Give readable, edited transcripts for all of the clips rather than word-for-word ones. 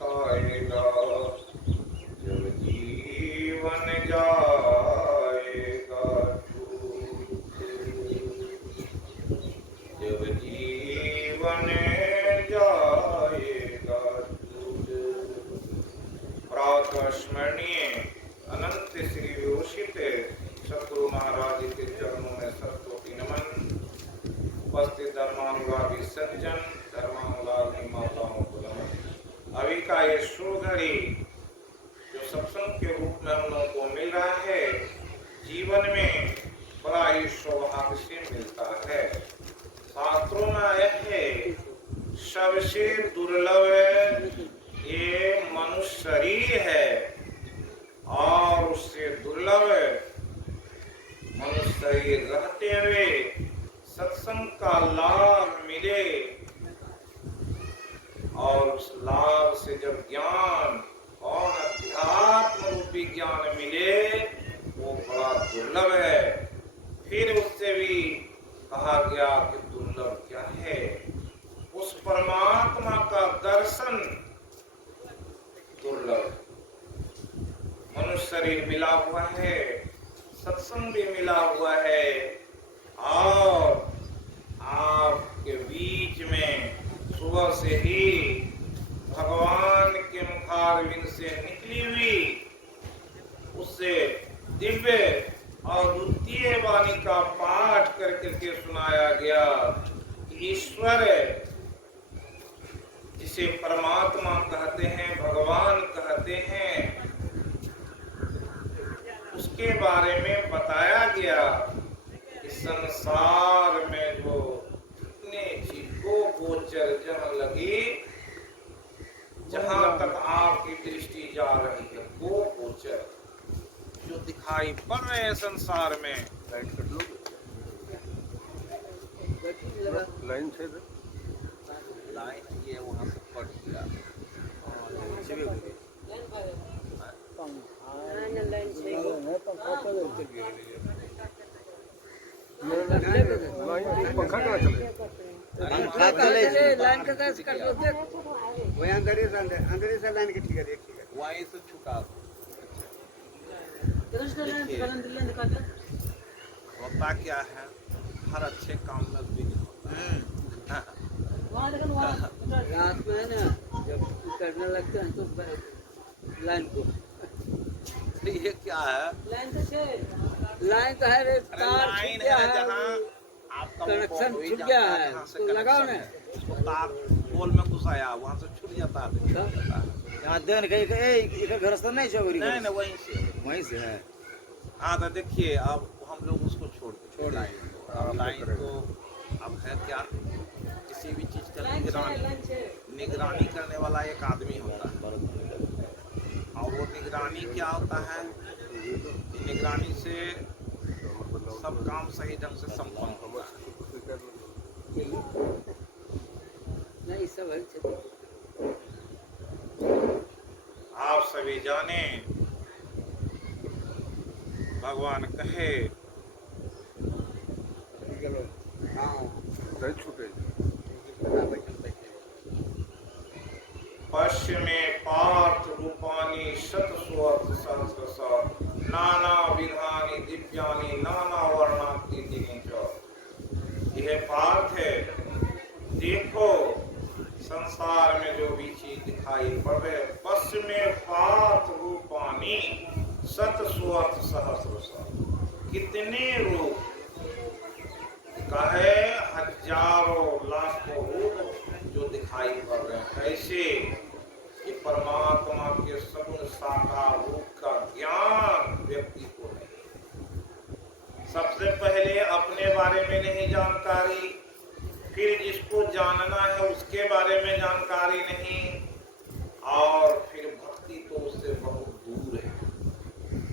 दिखाएगा जब जीवन जाएगा छूट, जब जीवन जाएगा छूट। प्रातः स्मरणीय अनंत श्री विभूषित सतगुरु महाराज के चरणों में सरस्वती नमन। उपस्थित धर्मानुरागी सज्जन, धर्मानुरागी माताओं को नमन। अभी का ये सुघड़ी जो सत्संग के रूप में हम लोगों को मिल रहा है, जीवन में बड़ा ही सौभाग्य से मिलता है। शास्त्रों में आया है सबसे दुर्लभ ये मनुष्य शरीर है, और उससे दुर्लभ मनुष्य शरीर रहते हुए सत्संग का लाभ मिले, और उस लाभ से जब ज्ञान और अध्यात्म रूपी ज्ञान मिले वो बड़ा दुर्लभ है। फिर उससे भी कहा गया कि दुर्लभ क्या है, उस परमात्मा का दर्शन दुर्लभ। मनुष्य शरीर मिला हुआ है, सत्संग भी मिला हुआ है, और आपके बीच में सुबह से ही भगवान के मुखारविंद से निकली हुई उससे दिव्य और द्वितीय वाणी का पाठ करके सुनाया गया। ईश्वर जिसे परमात्मा कहते हैं, भगवान कहते हैं, उसके बारे में बताया गया कि संसार में जो इतने जीवो गोचर जहाँ लगी, जहाँ तक आपकी दृष्टि जा रही है, वो गोचर जो दिखाई पड़ रहे हैं संसार में। लाइन से लाइन ये वहाँ से कट गया। पंखा कहाँ चले? लाइन का कैसे कर लो? वही अंदर से लाइन के ठीक है, देखिए वहीं से छुटा होता क्या है, हर अच्छे काम में विघ्न होता है। रात में है ना, जब करने लगते हैं तो लाइन को ये क्या है, लाइन तो है रे, तार लाइन छूट गया है है, जहाँ आपका कनेक्शन छूट गया है, तो लगाओ ना। उसको तार पोल में घुसाया, वहाँ से छूट जाता है। यहाँ देन कहीं इधर घर से नहीं चौरी नहीं नहीं, वहीं से है। हाँ तो देखिए, अब हम लोग उसको छोड़ लाइन को। अब है क्या, किसी भी चीज का निगरानी करने वाला एक आदमी होता है, और वो निगरानी क्या होता है, निगरानी से सब काम सही ढंग से संपन्न होगा। नहीं सब है। आप सभी जाने, भगवान कहे पश्चिमे पार्थ रूपानी शतस्वत सहस्रश नाना विधानी दिव्यानि नाना वर्णाकृति च। यह पार्थ है, देखो संसार में जो भी चीज दिखाई पड़े, पश्चिमे पार्थ रूपानी शतस्वत सहस्रश, कितने रूप कहे, हजारों लाखों रूप जो दिखाई पड़ रहे हैं। कैसे कि परमात्मा के सगुण साकार रूप का ज्ञान व्यक्ति को नहीं। सबसे पहले अपने बारे में नहीं जानकारी, फिर जिसको जानना है उसके बारे में जानकारी नहीं, और फिर भक्ति तो उससे बहुत दूर है।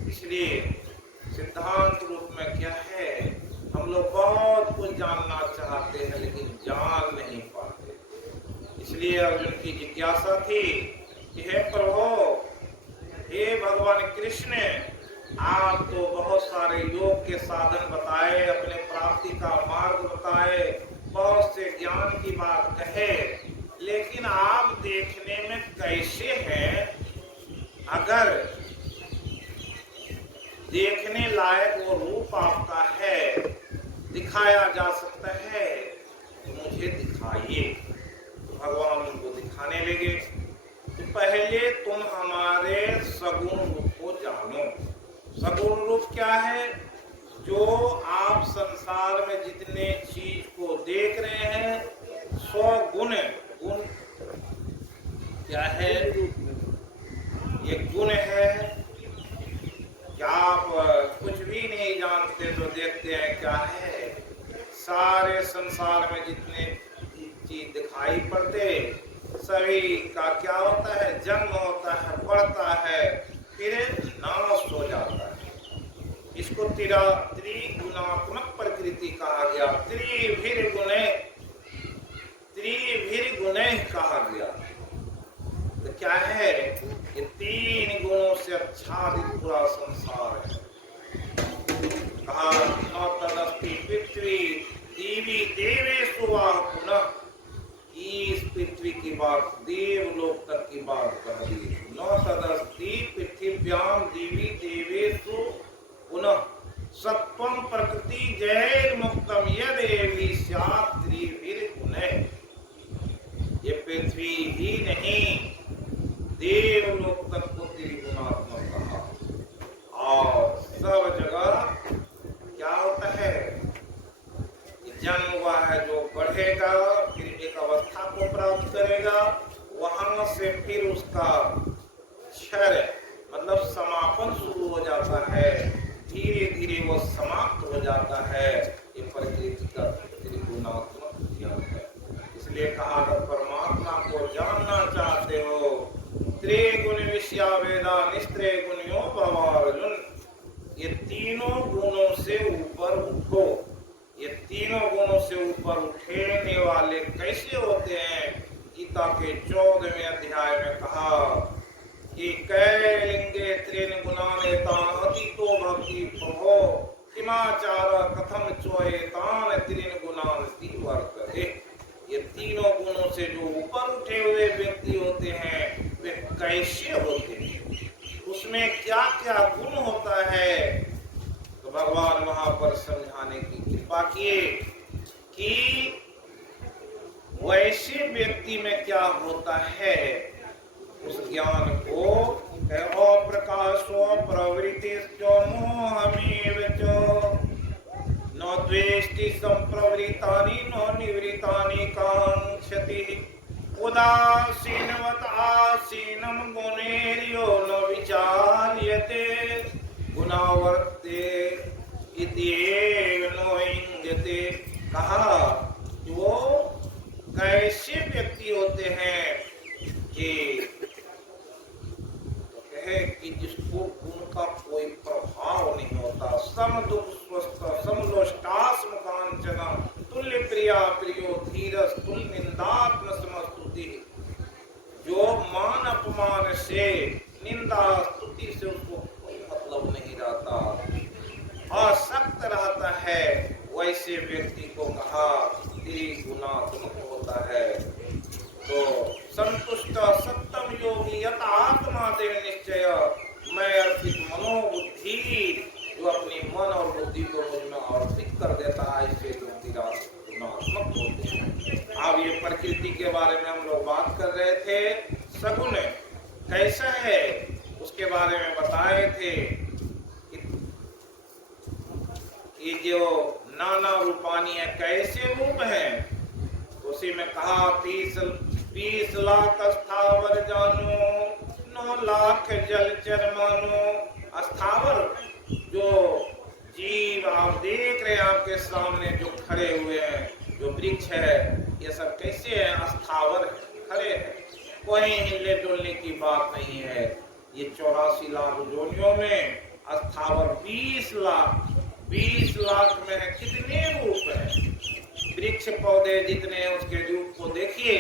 इसलिए सिद्धांत रूप में क्या है, हम लोग बहुत कुछ जानना चाहते हैं लेकिन जान नहीं पाते। इसलिए अर्जुन की जिज्ञासा थी कि हे प्रभु, हे भगवान कृष्ण, आप तो बहुत सारे योग के साधन बताए, अपने प्राप्ति का मार्ग बताए, बहुत से ज्ञान की बात कहे, लेकिन आप देखने में कैसे रूप आपका है, दिखाया जा सकता है तो मुझे दिखाइए। तो भगवान उनको दिखाने लगे। तो पहले तुम हमारे सगुण रूप को जानो। सगुण रूप क्या है? जो आप संसार में जितने चीज को देख रहे हैं, 100 गुण क्या है? ये गुण है। क्या आप कुछ भी नहीं जानते तो देखते हैं क्या है? सारे संसार में जितने चीज दिखाई पड़ते, सभी का क्या होता है? जन्म होता है, बढ़ता है, फिर नाश हो जाता है। इसको त्रिगुणात्मक प्रकृति कहा गया। त्रिभिर गुणे कहा गया। तो क्या है? ये 3 गुणों से आच्छादित पूरा संसार है। कहा न तदस्ति पृथ्वी देवी देवेषु वा पुनः। इस पृथ्वी की बात, देवलोक तक की बात कह दी। न तदस्ति पृथिव्याम देवी देवेषु पुनः सत्वं प्रकृति जैर्मुक्तम यदेवी स्यात् त्रिभिर गुणैः। ये पृथ्वी ही नहीं, देवलोक तक को त्रिगुणात्मक कहा। और सब जगह क्या होता है? जन्म हुआ है जो बढ़ेगा, फिर एक अवस्था को प्राप्त करेगा, वहां से फिर उसका क्षय मतलब समापन शुरू हो जाता है। धीरे धीरे वो समाप्त हो जाता है। ये प्रकृति का त्रिगुणात्मक ज्ञान है। इसलिए कहा अगर परमात्मा को जानना चाहते हो, त्रिगुण विषया वेदा निस्त्रे गुणियो भवार्जुन। ये तीनों गुणों से ऊपर उठो। ये तीनों गुणों से ऊपर उठने वाले कैसे होते हैं? गीता के 14वें अध्याय में कहा कि कैलिंगे त्रीन गुणानेतान अतीतो भक्ति प्रभो किमाचार कथम चोएतान त्रीन गुणान वर्तते। ये तीनों गुणों से जो ऊपर उठे हुए व्यक्ति होते हैं वे कैसे होते हैं? उसमें क्या क्या गुण होता है? तो भगवान वहां पर समझाने की कृपा किए कि वैसे व्यक्ति में क्या होता है। उस ज्ञान को अप्रकाशो प्रवृत्तिश्चो मोहमेव च न द्वेष्टि संप्रवृत्तानि न निवृत्तानि कांक्षति उदासीनवत् आसीनं गुणैर्यो न विचार्यते गुणावर्ते इत्येव न इंगते। कहा वो कैसे व्यक्ति होते हैं कि जिसको गुण का कोई प्रभाव नहीं होता। सम दुख स्वस्थ समलोष्टास्म कांचन तुल्य प्रिया प्रियो धीरस तुल्य निंदात्म समस्तुति। जो मान अपमान से, निंदा स्तुति से उसको कोई मतलब नहीं रहता, आसक्त रहता है, वैसे व्यक्ति को कहा त्रिगुणात्मक होता है। तो संतुष्ट सत्तम योगी यत आत्मा देव निश्चय मैं अर्पित मनोबुद्धि। जो अपनी मन और बुद्धि को मुझ में अर्पित कर देता है, इससे गुणात्मक होते हैं। अब ये प्रकृति के बारे में हम लोग बात कर रहे थे। सगुण कैसा है उसके बारे में बताए थे कि जो नाना रूपानी है, कैसे रूप है। उसी में कहा 20 लाख स्थावर जानो 9 लाख जलचर मानो। स्थावर जो जीव आप देख रहे हैं आपके सामने जो खड़े हुए हैं, जो वृक्ष है, ये सब कैसे है? स्थावर खड़े हैं, कोई हिलने डुलने की बात नहीं है। ये 84 लाख जोनियों में स्थावर 20 लाख में है। कितने रूप है? वृक्ष पौधे जितने हैं उसके रूप को देखिए,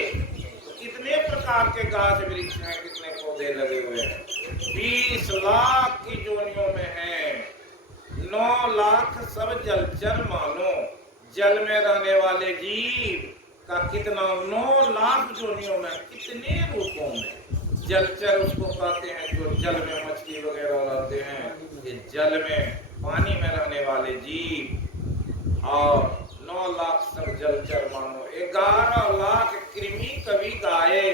तो कितने प्रकार के गाछ वृक्ष हैं, कितने पौधे लगे हुए हैं। 20 लाख की जोनियों में है। 9 लाख सब जलचर मानो। जल में रहने वाले जीव का कितना? 9 लाख जोनियों में, कितने रूपों में। जलचर उसको कहते हैं जो जल में मछली वगैरह रहते हैं, ये जल में। पानी में रहने वाले जीव और 9 लाख सब जलचर मानो, 11 लाख कृमि कवि गाए,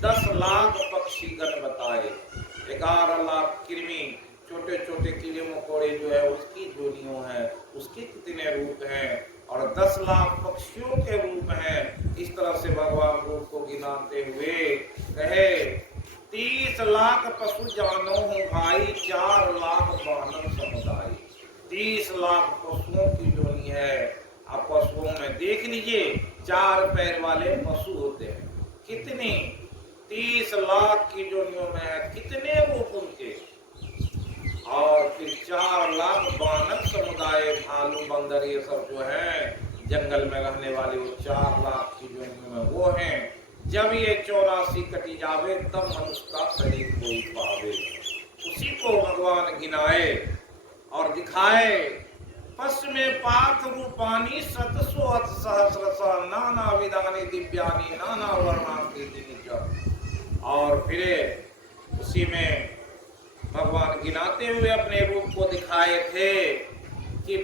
10 लाख पक्षी गण बताए। 11 लाख कृमि, छोटे छोटे कीड़े मकोड़े जो है उसकी जोनियों है, उसके कितने रूप हैं, और 10 लाख पक्षियों के रूप हैं। इस तरह से भगवान रूप को गिनाते हुए कहे 30 लाख पशु जानो हूँ भाई, 4 लाख बानर समुदाय। 30 लाख पशुओं की जोनी है। आप पशुओं में देख लीजिए 4 पैर वाले पशु होते हैं, कितने 30 लाख की जोनियों में है, कितने रूप उनके। और फिर 4 लाख बानर समुदाय, भालू बंदर ये सब जो है जंगल में रहने वाले, वो 4 लाख की जोनियों में वो हैं। जब ये 84 कटी जावे तब मनुष्य का शरीर कोई पावे। उसी को भगवान गिनाए और दिखाए। पश्चिमे पार्थ रूपानी 700 सहस्रशः, नाना विधानी दिव्यानी नाना वर्णाकृति। और फिर उसी में भगवान गिनाते हुए अपने रूप को दिखाए थे कि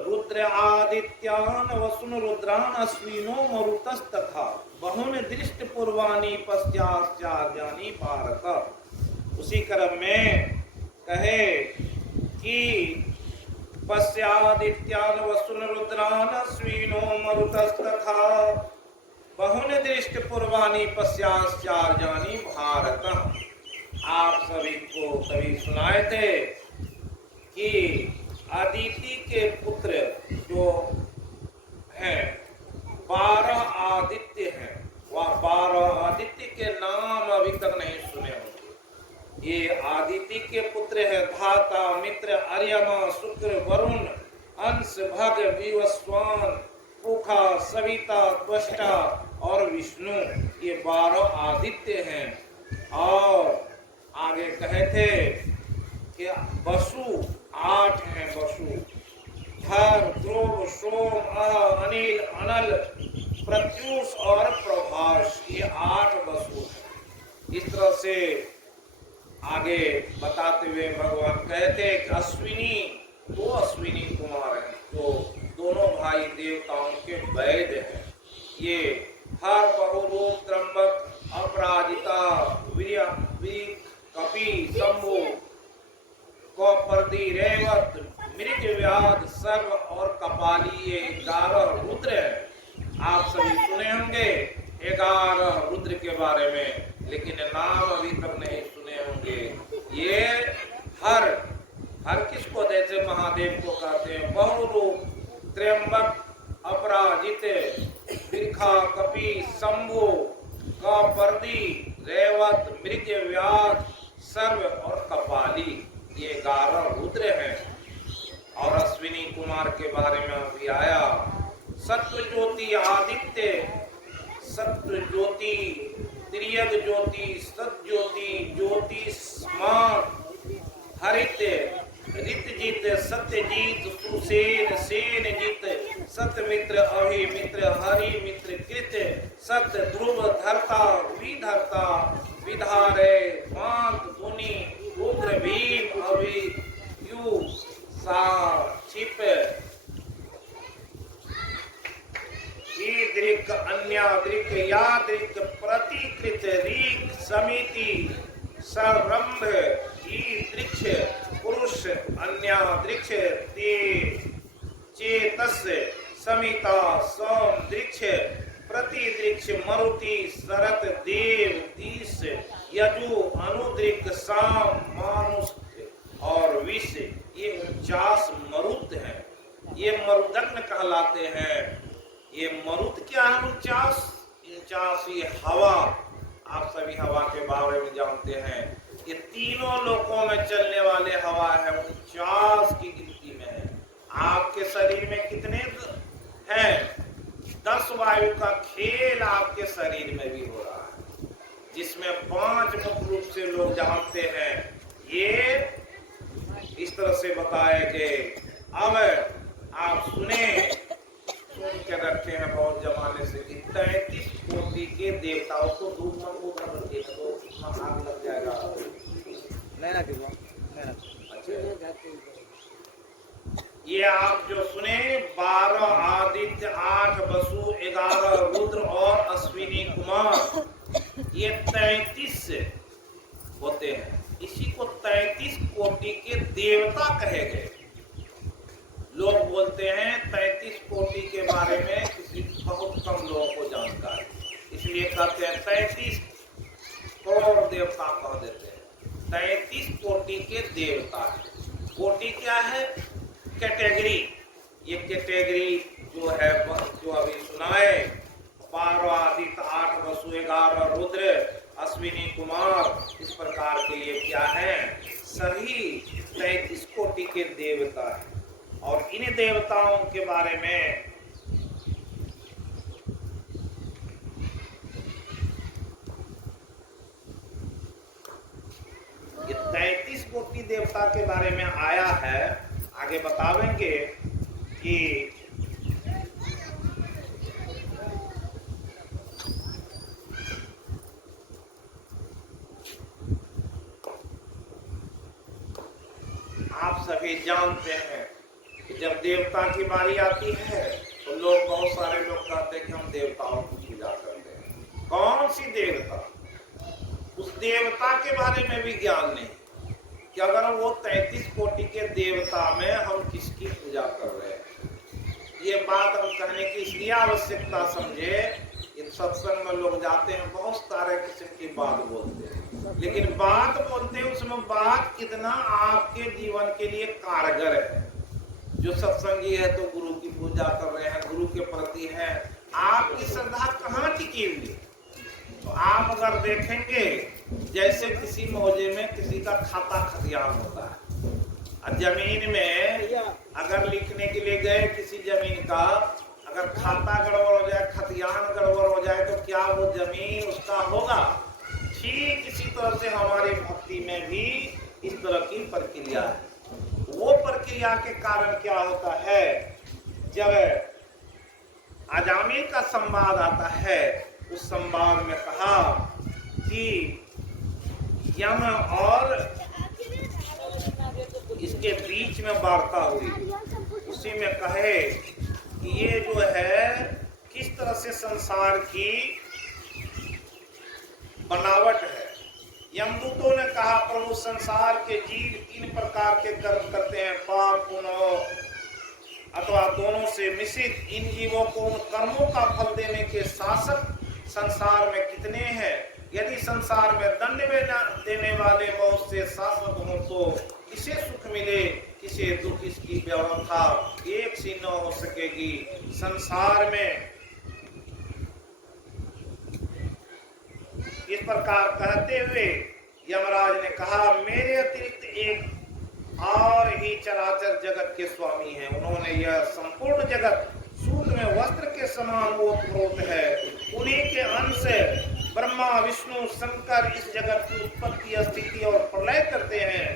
रुद्र आदित्यान वसुन रुद्रान अश्विनो मरुतस्तथा, बहुन दृष्ट पूर्वाणी पश्चाचार्यानि भारत। उसी क्रम में कहे कि पश्चादित्यान वसुन रुद्रान अश्विनो मरुतस्तथा, बहुन दृष्ट पूर्वाणी पश्चाचार्यानि भारत। आप सभी को कभी सुनाए थे कि अदिति के पुत्र जो हैं 12 आदित्य हैं, वह 12 आदित्य के नाम अभी तक नहीं सुने होंगे। ये आदित्य के पुत्र है धाता, मित्र, अर्यमा, शुक्र, वरुण, अंश, भग, विवस्वान, पुखा, सविता, त्वष्टा और विष्णु। ये 12 आदित्य हैं। और आगे कहे थे कि वसु 8 हैं, वसु धर, ध्रुव, सोम, अनिल, अनल, प्रत्युष और प्रभास, ये 8 वसु हैं। इस तरह से आगे बताते हुए भगवान कहते कि अश्विनी, 2 अश्विनी कुमार हैं, तो दोनों भाई देवताओं के वैद्य हैं। ये हर, बहुरूप, त्र्यंबक, अपराजिता, वीर, कपि, शंभु, कौपर्दी, रेवत, मृग, व्याध, सर्व और कपाली, ये 11 रुद्र हैं। आप सभी सुने होंगे 11 रुद्र के बारे में, लेकिन नाम अभी तक नहीं सुने होंगे। ये हर किसको जैसे महादेव को कहते हैं, बहुरूप, त्र्यंबक, अपराजित, बिरखा, कपि, शंभु, कौपर्दी, रेवत, मृग, व्याध, सर्व और कपाली, ये 11 रुद्र हैं। और अश्विनी कुमार के बारे में अभी आया सत्व ज्योति आदित्य, सत्व ज्योति, त्रियग ज्योति, सत ज्योति, ज्योतिष्मान, हरित, ऋतजित, सत्यजीत, सुसेन, सेनजित, सतमित्र, अभिमित्र, हरिमित्र, कृत, सत्य, ध्रुव, धर्ता, विधर्ता, विधारे, मांत, मुनि, उग्र, भीम, अभियु, सा, छिप, ईदृक, अन्यादृक, यादृक, प्रतिकृत, रीक, समिति, सरंभ, ईदृक्ष, पुरुष, अन्यादृक्ष, ते, चेतस, समिता, सोम, दृक्ष, प्रतिदृक्ष, मरुति, शरत, देव, दिश, यजु, अनुदृक, साम, मानुष और विष, ये 49 मरुत हैं। ये मरुदग्न कहलाते हैं। ये मरुत क्या है? 49 ये हवा। आप सभी हवा के बारे में जानते हैं। ये तीनों लोकों में चलने वाले हवा है, 49 की गिनती में है। आपके शरीर में कितने हैं? 10 वायु का खेल आपके शरीर में भी हो रहा है, जिसमें 5 मुख्य रूप से लोग जानते हैं। ये इस तरह से बताए गए। अब आप सुने, सुन के रखे हैं बहुत जमाने से कि 33 कोटि के देवताओं को धूप में उधर रखे तो आग लग जाएगा। नहीं ना, अच्छा ये 33 होते हैं। इसी को 33 कोटि के देवता कहे गए। लोग बोलते हैं 33 कोटि के बारे में किसी बहुत कम लोगों को जानकारी, इसलिए कहते हैं 33 करोड़ देवता कह देते हैं। 33 कोटि के देवता है। कोटि क्या है? कैटेगरी। ये कैटेगरी जो है, जो अभी सुनाए, 12 आदित्य, 8 वसु, 11 रुद्र, अश्विनी कुमार, इस प्रकार के ये क्या है? सभी 33 कोटि के देवता हैं। और इन देवताओं के बारे में ये 33 कोटि देवता के बारे में आया है। आगे बतावेंगे कि आप सभी जानते हैं कि जब देवता की बारी आती है तो लोग, बहुत सारे लोग कहते हैं कि हम देवताओं की पूजा करते हैं। कौन सी देवता? उस देवता के बारे में भी ज्ञान नहीं कि अगर वो 33 कोटि के देवता में हम किसकी पूजा कर रहे हैं। ये बात हम कहने की इसलिए आवश्यकता समझे, इन सत्संग में लोग जाते हैं, बहुत सारे किस्म की बात बोलते हैं, लेकिन बात बोलते हैं उसमें बात कितना आपके जीवन के लिए कारगर है। जो सत्संगी है तो गुरु की पूजा कर रहे हैं, गुरु के प्रति है, आपकी श्रद्धा कहाँ टिकी हुई? तो आप अगर देखेंगे, जैसे किसी मौजे में किसी का खाता खतियान होता है, और जमीन में अगर लिखने के लिए गए किसी जमीन का, अगर खाता गड़बड़ हो जाए, खतियान गड़बड़ हो जाए, तो क्या वो जमीन उसका होगा? ठीक इसी तरह से हमारी भक्ति में भी इस तरह की प्रक्रिया है। वो प्रक्रिया के कारण क्या होता है, जब अजामिल का संवाद आता है, उस संवाद में कहा कि यम और इसके बीच में वार्ता हुई, उसी में कहे कि ये जो है किस तरह से संसार की बनावट है। यमदूतों ने कहा, प्रभु संसार के जीव 3 प्रकार के कर्म करते हैं, पाप, पुण्य अथवा दोनों से मिश्रित। इन जीवों को उन कर्मों का फल देने के शासक संसार में कितने हैं? यदि संसार में दंड देने वाले बहुत से शासक हों तो किसे सुख मिले, किसे दुख? इसकी व्यवस्था एक सी न हो सकेगी। संसार में इस प्रकार कहते हुए यमराज ने कहा, मेरे अतिरिक्त एक और ही चराचर जगत के स्वामी हैं। उन्होंने यह संपूर्ण जगत सूत में वस्त्र के समान ओतप्रोत है। उन्हीं के अंश ब्रह्मा, विष्णु, शंकर इस जगत की उत्पत्ति, स्थिति और प्रलय करते हैं।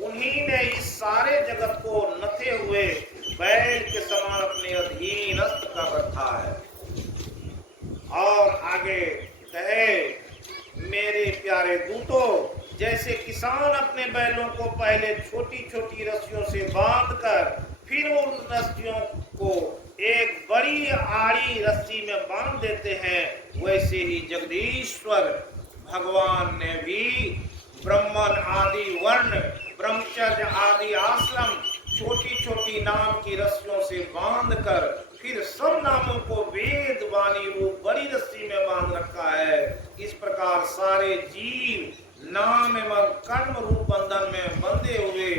उन्हीं ने इस सारे जगत को नथे हुए बैल के समान अपने अधीनस्थ कर रखा है। और आगे कहे, मेरे प्यारे दूतों, जैसे किसान अपने बैलों को पहले छोटी छोटी रस्सियों से बांधकर फिर उन रस्सियों को एक बड़ी आड़ी रस्सी में बांध देते हैं, वैसे ही जगदीश्वर भगवान ने भी ब्राह्मण आदि वर्ण, ब्रह्मचर्य आदि आश्रम छोटी छोटी नाम की रस्सियों से बांधकर फिर सब नामों को वेद वाणी रूप बड़ी रस्सी में बांध रखा है। इस प्रकार सारे जीव नाम एवं कर्म रूप बंधन में बंधे हुए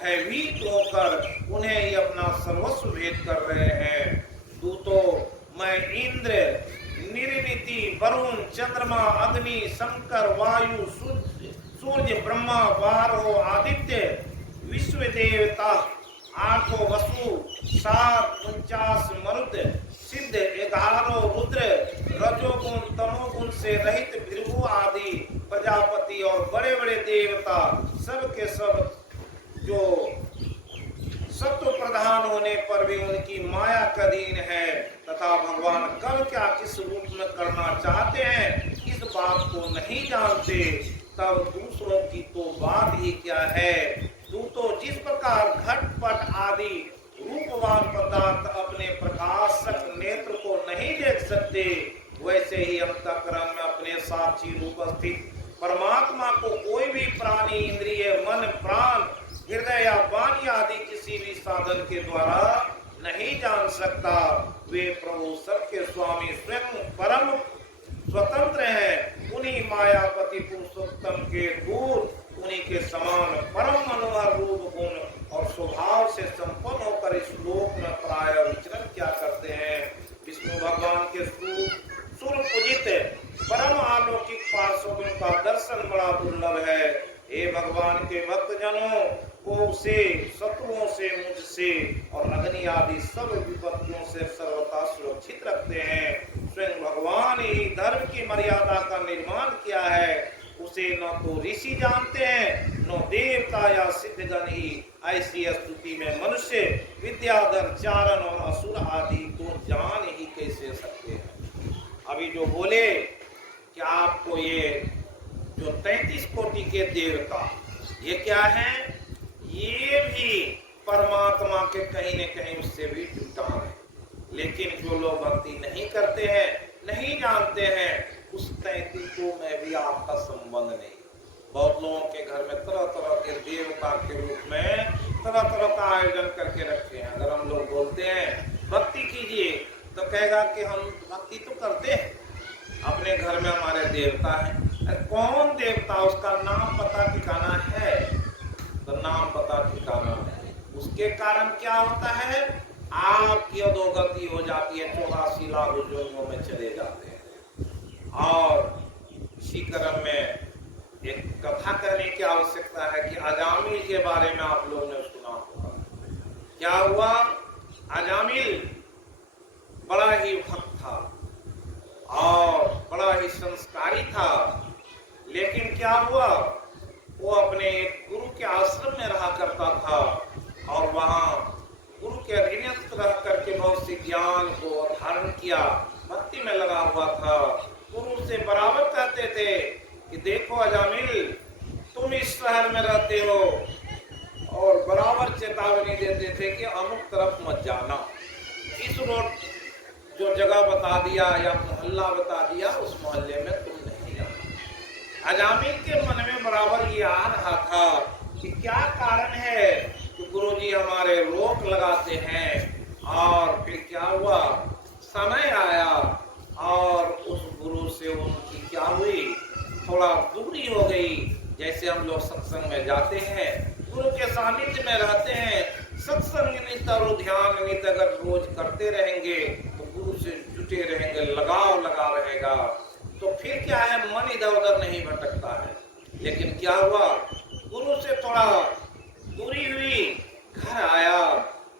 भयभीत होकर उन्हें ही अपना सर्वस्व भेद कर रहे हैं। दूतों, मैं इंद्र, निर्मिति, वरुण, चंद्रमा, अग्नि, शंकर, वायु, सूर्य, ब्रह्मा, 12 आदित्य, विश्व देवता, 8 वसु, 7 49 मरुद, सिद्ध, 11 रुद्र, रजोगुण तमोगुण से रहित भृगु आदि प्रजापति और बड़े बड़े देवता, सब के सब जो सत्व प्रधान होने पर भी उनकी माया का अधीन है, तथा भगवान कब क्या किस रूप में करना चाहते हैं इस बात को नहीं जानते, तब दूसरों की तो बात ही क्या है। दूतों, जिस प्रकार घटपट आदि रूपवान पदार्थ अपने प्रकाशक नेत्र को नहीं देख सकते, वैसे ही अंतःकरण में अपने साक्षी रूप स्थित परमात्मा को कोई भी प्राणी इंद्रिय मन प्राण हृदय या वाणी आदि किसी भी साधन के द्वारा नहीं जान सकता। वे प्रभु सबके स्वामी स्वयं परम स्वतंत्र हैं। उन्हीं मायापति पुरुषोत्तम के दूत उन्हीं के समान परम मनोहर रूप गुण और स्वभाव से संपन्न होकर इस लोक में प्राय विचरण क्या करते हैं। विष्णु भगवान के सुर पूजित परम अलौकिक पार्श्वों का दर्शन बड़ा दुर्लभ है। हे भगवान के भक्तजनों को उसे शत्रुओं से मुझसे और अग्नि आदि सब विपत्तियों से सर्वथा सुरक्षित रखते हैं। स्वयं भगवान ही धर्म की मर्यादा का निर्माण किया है। उसे न तो ऋषि जानते हैं न देवता या सिद्धगण ही। ऐसी स्तुति में मनुष्य विद्याधर चारण और असुर आदि को जान ही कैसे सकते हैं। अभी जो बोले कि आपको ये जो 33 कोटि के देवता ये क्या है, ये भी परमात्मा के कहीं न कहीं उससे भी जुटा है। लेकिन जो लोग भक्ति नहीं करते हैं नहीं जानते हैं उस 33 को में भी आपका संबंध नहीं। बहुत लोगों के घर में तरह तरह के देवता के रूप में तरह तरह का आयोजन करके रखे हैं। अगर हम लोग बोलते हैं भक्ति कीजिए तो कहेगा कि हम भक्ति तो करते हैं, अपने घर में हमारे देवता है। कौन देवता, उसका नाम पता ठिकाना है तो नाम पता ठिकाना है। उसके कारण क्या होता है, आपकी अधोगति हो जाती है, 84 लाख योनियों में चले जाते हैं। और इसी क्रम में एक कथा करने की आवश्यकता है कि अजामिल के बारे में आप लोगों ने सुना होगा। क्या हुआ, अजामिल बड़ा ही भक्त था और बड़ा ही संस्कारी था। लेकिन क्या हुआ, वो अपने गुरु के आश्रम में रहा करता था और वहां गुरु के अधीनस्थ रह करके बहुत सी ज्ञान को धारण किया, भक्ति में लगा हुआ था। गुरु से बराबर कहते थे कि देखो अजामिल, तुम इस शहर में रहते हो, और बराबर चेतावनी देते थे कि अमुक तरफ मत जाना। इस रोड जो जगह बता दिया या मोहल्ला बता दिया उस मोहल्ले में तुम नहीं जाना। अजामिल के मन में बराबर ये आ रहा था कि क्या कारण है कि गुरुजी हमारे रोक लगाते हैं। और फिर क्या हुआ, समय आया और उस गुरु से उनकी क्या हुई, थोड़ा दूरी हो गई। जैसे हम लोग सत्संग में जाते हैं, गुरु के सानिध्य में रहते हैं, सत्संग नित और ध्यान नित अगर रोज करते रहेंगे तो गुरु से जुटे रहेंगे, लगाव लगा रहेगा, तो फिर क्या है, मन इधर उधर नहीं भटकता है। लेकिन क्या हुआ, गुरु से थोड़ा दूरी हुई, घर आया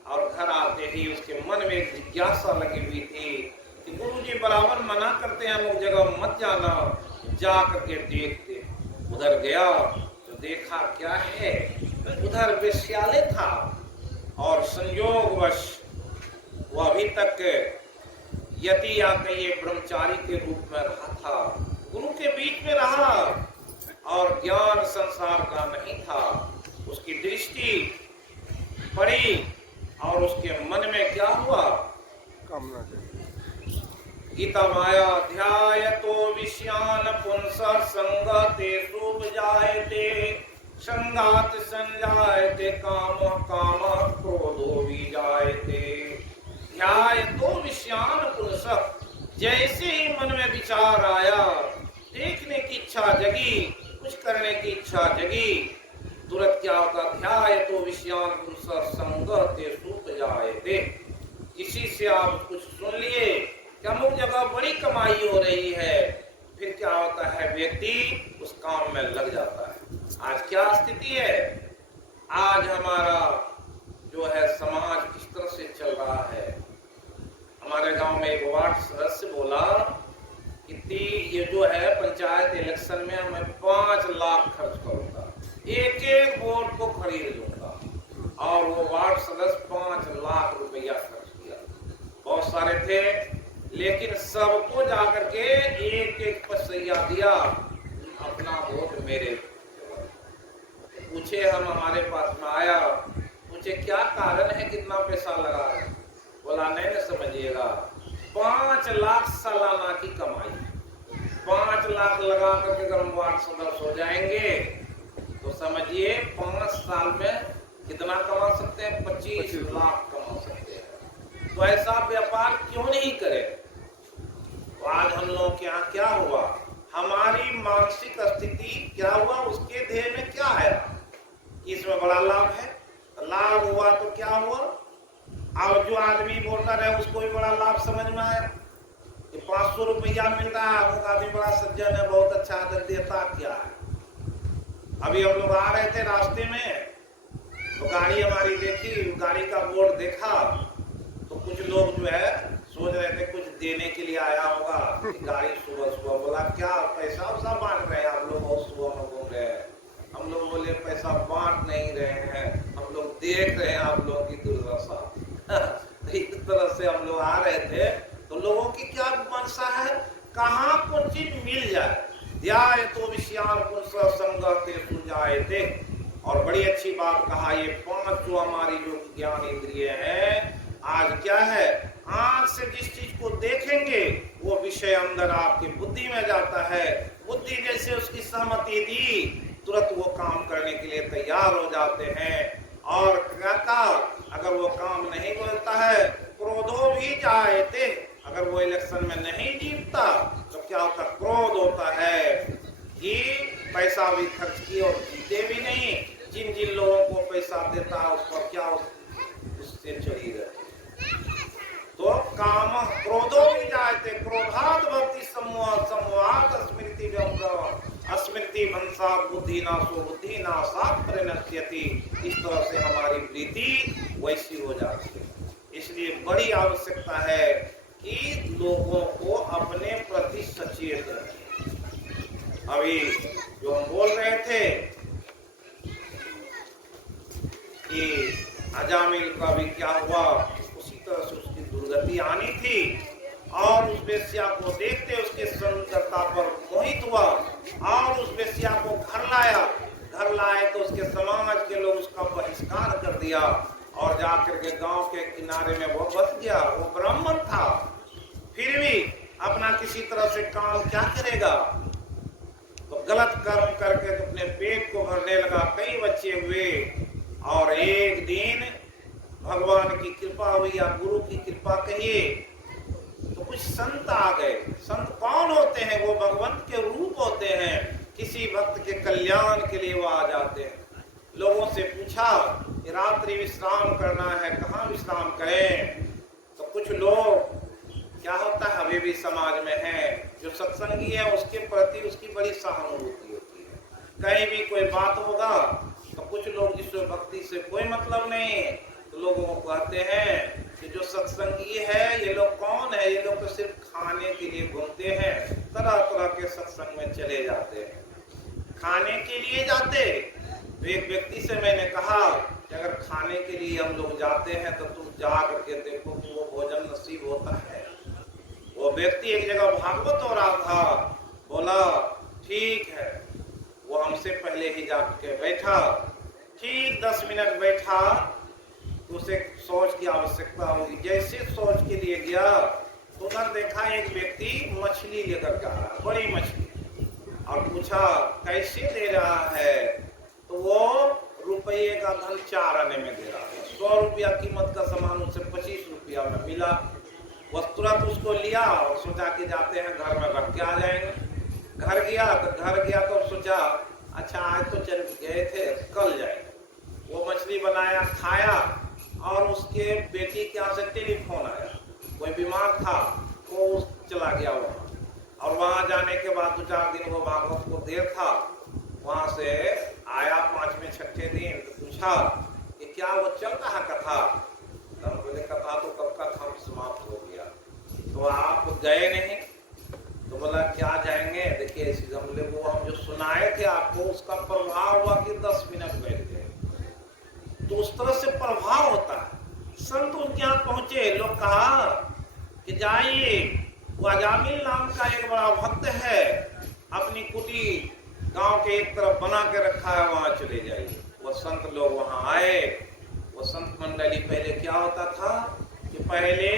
और घर आते ही उसके मन में एक जिज्ञासा लगी हुई थी कि गुरु जी बराबर मना करते हैं वो जगह मत जाना, जा करके देखते। उधर गया तो देखा क्या है, उधर वेश्यालय था और संयोगवश वो अभी तक यति या कहिए ब्रह्मचारी के रूप में रहा था। गुरु के बीच में रहा और ज्ञान संसार का नहीं था। उसकी दृष्टि पड़ी और उसके मन में क्या हुआ, गीता माया ध्याय तो विषयान पुंस संगते शुभ जायते संगात संजायते काम काम क्रोधो भी जायते। ध्याय तो विषयान पुंस, जैसे ही मन में विचार आया, देखने की इच्छा जगी, कुछ करने की इच्छा जगी, तुरंत क्या होता, ध्याय तो विषयान पुंस संगते शुभ जायते। किसी से आप कुछ सुन लिए कि अमुक जगह बड़ी कमाई हो रही है, फिर क्या होता है, व्यक्ति उस काम में लग जाता है। आज क्या स्थिति है, आज हमारा जो है समाज किस तरह से चल रहा है। हमारे गांव में एक वार्ड सदस्य बोला कि ये जो है पंचायत इलेक्शन में मैं 5 लाख खर्च करूंगा, एक एक वोट को खरीद लूंगा। और वो वार्ड सदस्य 5 लाख रुपया खर्च किया। बहुत सारे थे लेकिन सबको जाकर के एक एक पैसा दिया, अपना वोट मेरे। पूछे, हम हमारे पास में आया, पूछे क्या कारण है, कितना पैसा लगा है। बोला नहीं समझिएगा, 5 लाख सालाना की कमाई। 5 लाख लगा करके अगर हम वार्ड सदस्य हो जाएंगे तो समझिए 5 साल में कितना कमा सकते हैं? 25 लाख कमा सकते हैं। तो ऐसा व्यापार क्यों नहीं करें? तो आज हम लोगों के यहाँ क्या हुआ, हमारी मानसिक स्थिति क्या हुआ, उसके ध्येय में क्या आया कि इसमें बड़ा लाभ है। लाभ हुआ तो क्या हुआ, अब जो आदमी वोटर है उसको भी बड़ा लाभ समझ में आया कि 500 रुपया मिल रहा है, वो आदमी बड़ा सज्जन है, बहुत अच्छा आदर देता क्या है। अभी हम लोग आ रहे थे रास्ते में तो गाड़ी हमारी देखी, गाड़ी का बोर्ड देखा तो कुछ लोग जो है सोच रहे थे कुछ देने के लिए आया होगा कि गाड़ी सुबह सुबह। बोला क्या पैसा वैसा बांट रहे हैं आप लोग, बहुत सुबह में घूम रहे हैं। हम लोग बोले पैसा बांट नहीं रहे हैं, हम लोग देख रहे हैं आप लोगों की दुर्दशा। इस तरह से हम लोग आ रहे थे तो लोगों की क्या मनसा है, कहाँ कौन चीज मिल जाए। ध्याय तो विषयान संगते सुजाए थे। और बड़ी अच्छी बात कहा, ये 5 जो हमारी जो ज्ञान इंद्रिय है, आज क्या है, आंख से जिस चीज को देखेंगे वो विषय अंदर आपकी बुद्धि में जाता है। बुद्धि जैसे उसकी सहमति दी तुरंत वो काम करने के लिए तैयार हो जाते हैं। और कहता अगर वो काम नहीं बोलता है, क्रोधो भी जाते, अगर वो इलेक्शन में नहीं जीतता तो क्या होता, क्रोध होता है कि पैसा भी खर्च किए और जीते भी नहीं। जिन जिन लोगों को पैसा देता है उस पर क्या उससे चढ़ी रहती। तो काम क्रोधो भी जाते, क्रोधात भक्ति समूह समूहात स्मृति स्मृति मनसा बुद्धि नाशो बुद्धि नाशात परिणश्यति। इस तरह से हमारी वृत्ति वैसी हो जाती है। इसलिए बड़ी आवश्यकता है कि लोगों को अपने प्रति सचेत रखें। अभी जो हम बोल रहे थे कि अजामिल का भी क्या हुआ, उसी तरह से उसकी दुर्गति आनी थी और उस वेश्या को देखते उसके सुंदरता पर मोहित हुआ और उस वेश्या को घर लाया। घर लाए तो उसके समाज के लोग उसका बहिष्कार कर दिया और जाकर के गांव के किनारे में वो बस गया। वो ब्राह्मण था, फिर भी अपना किसी तरह से काम क्या करेगा, तो गलत कर्म करके तो अपने पेट को भरने लगा। कई बच्चे हुए और एक दिन भगवान की कृपा हुई या गुरु की कृपा कहिए तो कुछ संत आ गए। संत कौन होते हैं, वो भगवंत के रूप होते हैं। किसी भक्त के कल्याण के लिए वो आ जाते हैं। लोगों से पूछा कि रात्रि विश्राम करना है, कहाँ विश्राम करें। तो कुछ लोग क्या होता है अभी भी समाज में है, जो सत्संगी है उसके प्रति उसकी बड़ी सहानुभूति होती है। कहीं भी कोई बात होगा तो कुछ लोग जिससे भक्ति से कोई मतलब नहीं तो लोगों को कहते हैं कि जो सत्संगी है ये लोग कौन है, ये लोग तो सिर्फ खाने के लिए घूमते हैं, तरह तरह के सत्संग में चले जाते हैं, खाने के लिए जाते। तो एक व्यक्ति से मैंने कहा कि अगर खाने के लिए हम लोग जाते हैं तो तुम जा करके देखो कि वो भोजन नसीब होता है। वो व्यक्ति एक जगह भागवत हो रहा था, बोला ठीक है। वो हमसे पहले ही जाके बैठा, ठीक 10 मिनट बैठा तो उसे शौच की आवश्यकता होगी। जैसे शौच के लिए गया तो उधर देखा एक व्यक्ति मछली लेकर जा रहा, बड़ी मछली, और पूछा कैसे दे रहा है, तो वो रुपये का धन 4 आने में दे रहा है। 100 रुपया कीमत का सामान उसे 25 रुपया में मिला। वो तुरंत उसको लिया और सोचा कि जाते हैं घर में रख के आ जाएंगे। घर गया तो सोचा अच्छा आज तो चल गए थे, कल जाएंगे। वो मछली बनाया, खाया और उसके बेटी के यहाँ से टेलीफोन आया, कोई बीमार था, वो चला गया वहाँ। और वहाँ जाने के बाद 2-4 दिन वो भागवत को देर था, वहाँ से आया 5वें 6ठे दिन तो पूछा कि क्या वो चल रहा कथा। तो हम बोले कथा तो कब का था, समाप्त हो गया। तो आप गए नहीं? तो बोला क्या जाएंगे, देखिए इस गमले को हम जो सुनाए थे आपको उसका प्रभाव हुआ कि 10 मिनट बैठ गए। तो उस तरह से प्रभाव होता है। संत उनके यहाँ पहुंचे, लोग कहा कि जाइए, वो अजामिल नाम का एक बड़ा भक्त है, अपनी कुटी गांव के एक तरफ बना के रखा है, वहां चले जाइए। वो संत लोग वहां आए। वो संत मंडली पहले क्या होता था कि पहले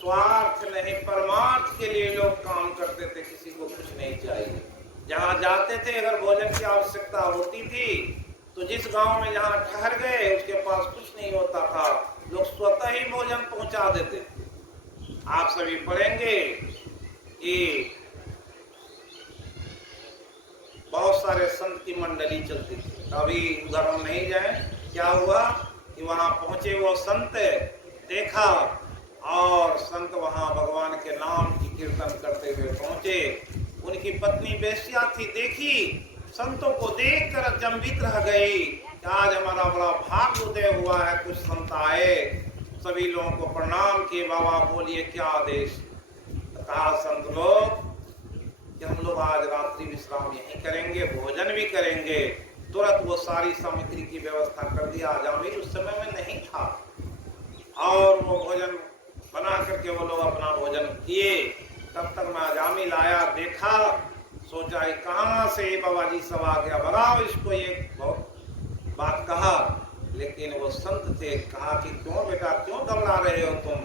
स्वार्थ नहीं, परमार्थ के लिए लोग काम करते थे, किसी को कुछ नहीं चाहिए। जहाँ जाते थे अगर भोजन की आवश्यकता होती थी तो जिस गांव में जहाँ ठहर गए उसके पास कुछ नहीं होता था, लोग स्वतः ही भोजन पहुंचा देते थे। आप सभी पढ़ेंगे कि बहुत सारे संत की मंडली चलती थी। अभी उधर हम नहीं जाए, क्या हुआ कि वहां पहुंचे वो संत, देखा और संत वहां भगवान के नाम की कीर्तन करते हुए पहुंचे। उनकी पत्नी बेश्या थी, देखी संतों को देखकर अचंभित रह गई कि आज हमारा बड़ा भाग्य उदय हुआ है, कुछ संत आए। सभी लोगों को प्रणाम किए, बाबा बोलिए क्या आदेश। तो कहा संत लोग कि हम लोग आज रात्रि विश्राम यहीं करेंगे, भोजन भी करेंगे। तुरंत वो सारी सामग्री की व्यवस्था कर दिया। अजामिल उस समय में नहीं था और वो भोजन बना करके वो लोग अपना भोजन किए। तब तक मैं अजामिल आया, देखा, सोचा कहाँ से बाबा जी सब आ गया, भगाओ इसको, ये बहुत बात कहा। लेकिन वो संत थे, कहा कि क्यों बेटा, क्यों घबरा रहे हो तुम,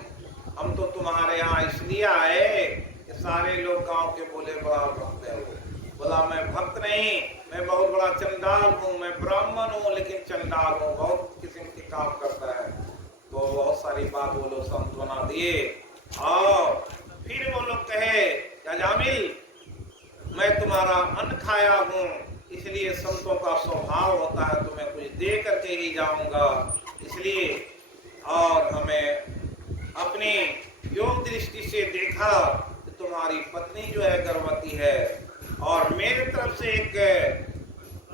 हम तो तुम्हारे यहाँ इसलिए आए कि सारे लोग गांव के बोले बड़ा भक्त है वो। बोला मैं भक्त नहीं, मैं बहुत बड़ा चंडाल हूँ, मैं ब्राह्मण हूँ लेकिन चंडाल हूँ, बहुत किस्म के काम करता है। तो बहुत सारी बात वो लोग सांत्वना दिए और फिर वो लोग कहे अजामिल मैं तुम्हारा अन्न खाया हूँ, इसलिए संतों का स्वभाव होता है तुम्हें कुछ दे करके ही जाऊंगा, इसलिए। और हमें अपनी योग दृष्टि से देखा कि तुम्हारी पत्नी जो है गर्भवती है और मेरी तरफ से एक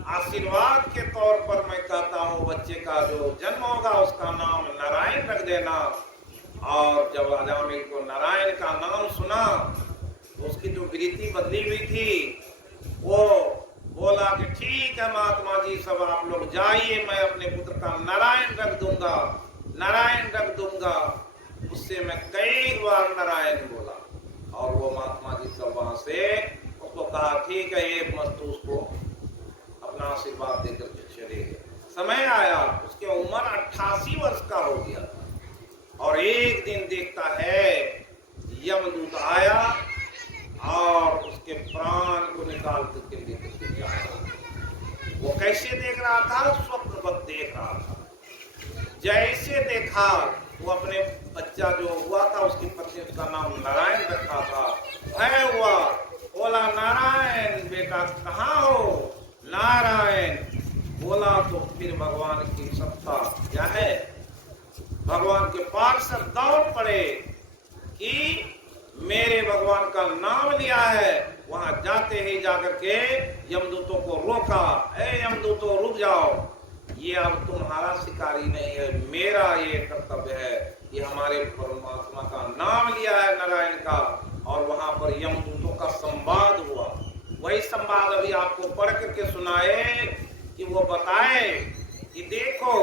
आशीर्वाद के तौर पर मैं कहता हूँ बच्चे का जो जन्म होगा उसका नाम नारायण रख देना। और जब अजामिल को नारायण का नाम सुना तो उसकी जो वृत्ति बदली हुई थी, वो बोला कि ठीक है महात्मा जी सब आप लोग जाइए, मैं अपने पुत्र का नारायण रख दूंगा, नारायण रख दूंगा। उससे मैं कई बार नारायण बोला और वो महात्मा जी सब वहां से उसको कहा ठीक है एक मस्त, उसको अपना आशीर्वाद देकर के चले गए। समय आया, उसकी उम्र 88 वर्ष का हो गया और एक दिन देखता है यमदूत आया और उसके प्राण को निकाल करके लेकर जा रहा। वो कैसे देख रहा था, स्वप्नवत देख रहा था। जैसे देखा वो अपने बच्चा जो हुआ था उसकी पत्नी, उसका नाम नारायण रखा था, भय हुआ, बोला नारायण बेटा कहाँ हो, नारायण बोला। तो फिर भगवान की सत्ता क्या है, भगवान के पार्षद दौड़ पड़े कि मेरे भगवान का नाम लिया है। वहां जाते ही जाकर के यमदूतों को रोका, ए यमदूतों रुक जाओ, ये अब तुम्हारा शिकारी नहीं है, मेरा ये कर्तव्य है, ये हमारे परमात्मा का नाम लिया है नारायण का। और वहां पर यमदूतों का संवाद हुआ, वही संवाद अभी आपको पढ़ करके सुनाए कि वो बताए कि देखो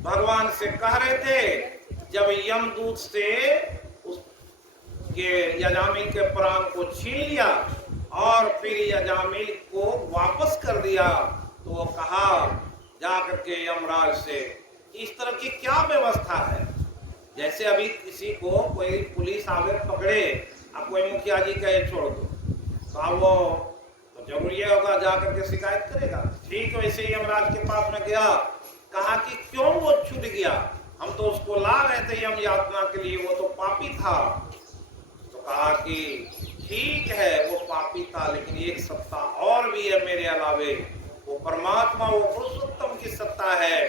भगवान से कह रहे थे जब यमदूत से उसके यजामिल के प्राण को छीन लिया और फिर यजामिल को वापस कर दिया, तो वो कहा जाकर के यमराज से इस तरह की क्या व्यवस्था है। जैसे अभी किसी को कोई पुलिस आगे पकड़े, अब कोई मुखिया जी कहे छोड़ दो, तो वो तो जरूर ये होगा जाकर के शिकायत करेगा। ठीक वैसे ही यमराज के पास में गया, कहा कि क्यों वो छूट गया, हम तो उसको ला रहे थे यम यातना के लिए, वो तो पापी था। तो कहा कि ठीक है वो पापी था लेकिन एक सत्ता और भी है मेरे अलावे, वो परमात्मा, वो पुरुषोत्तम की सत्ता है,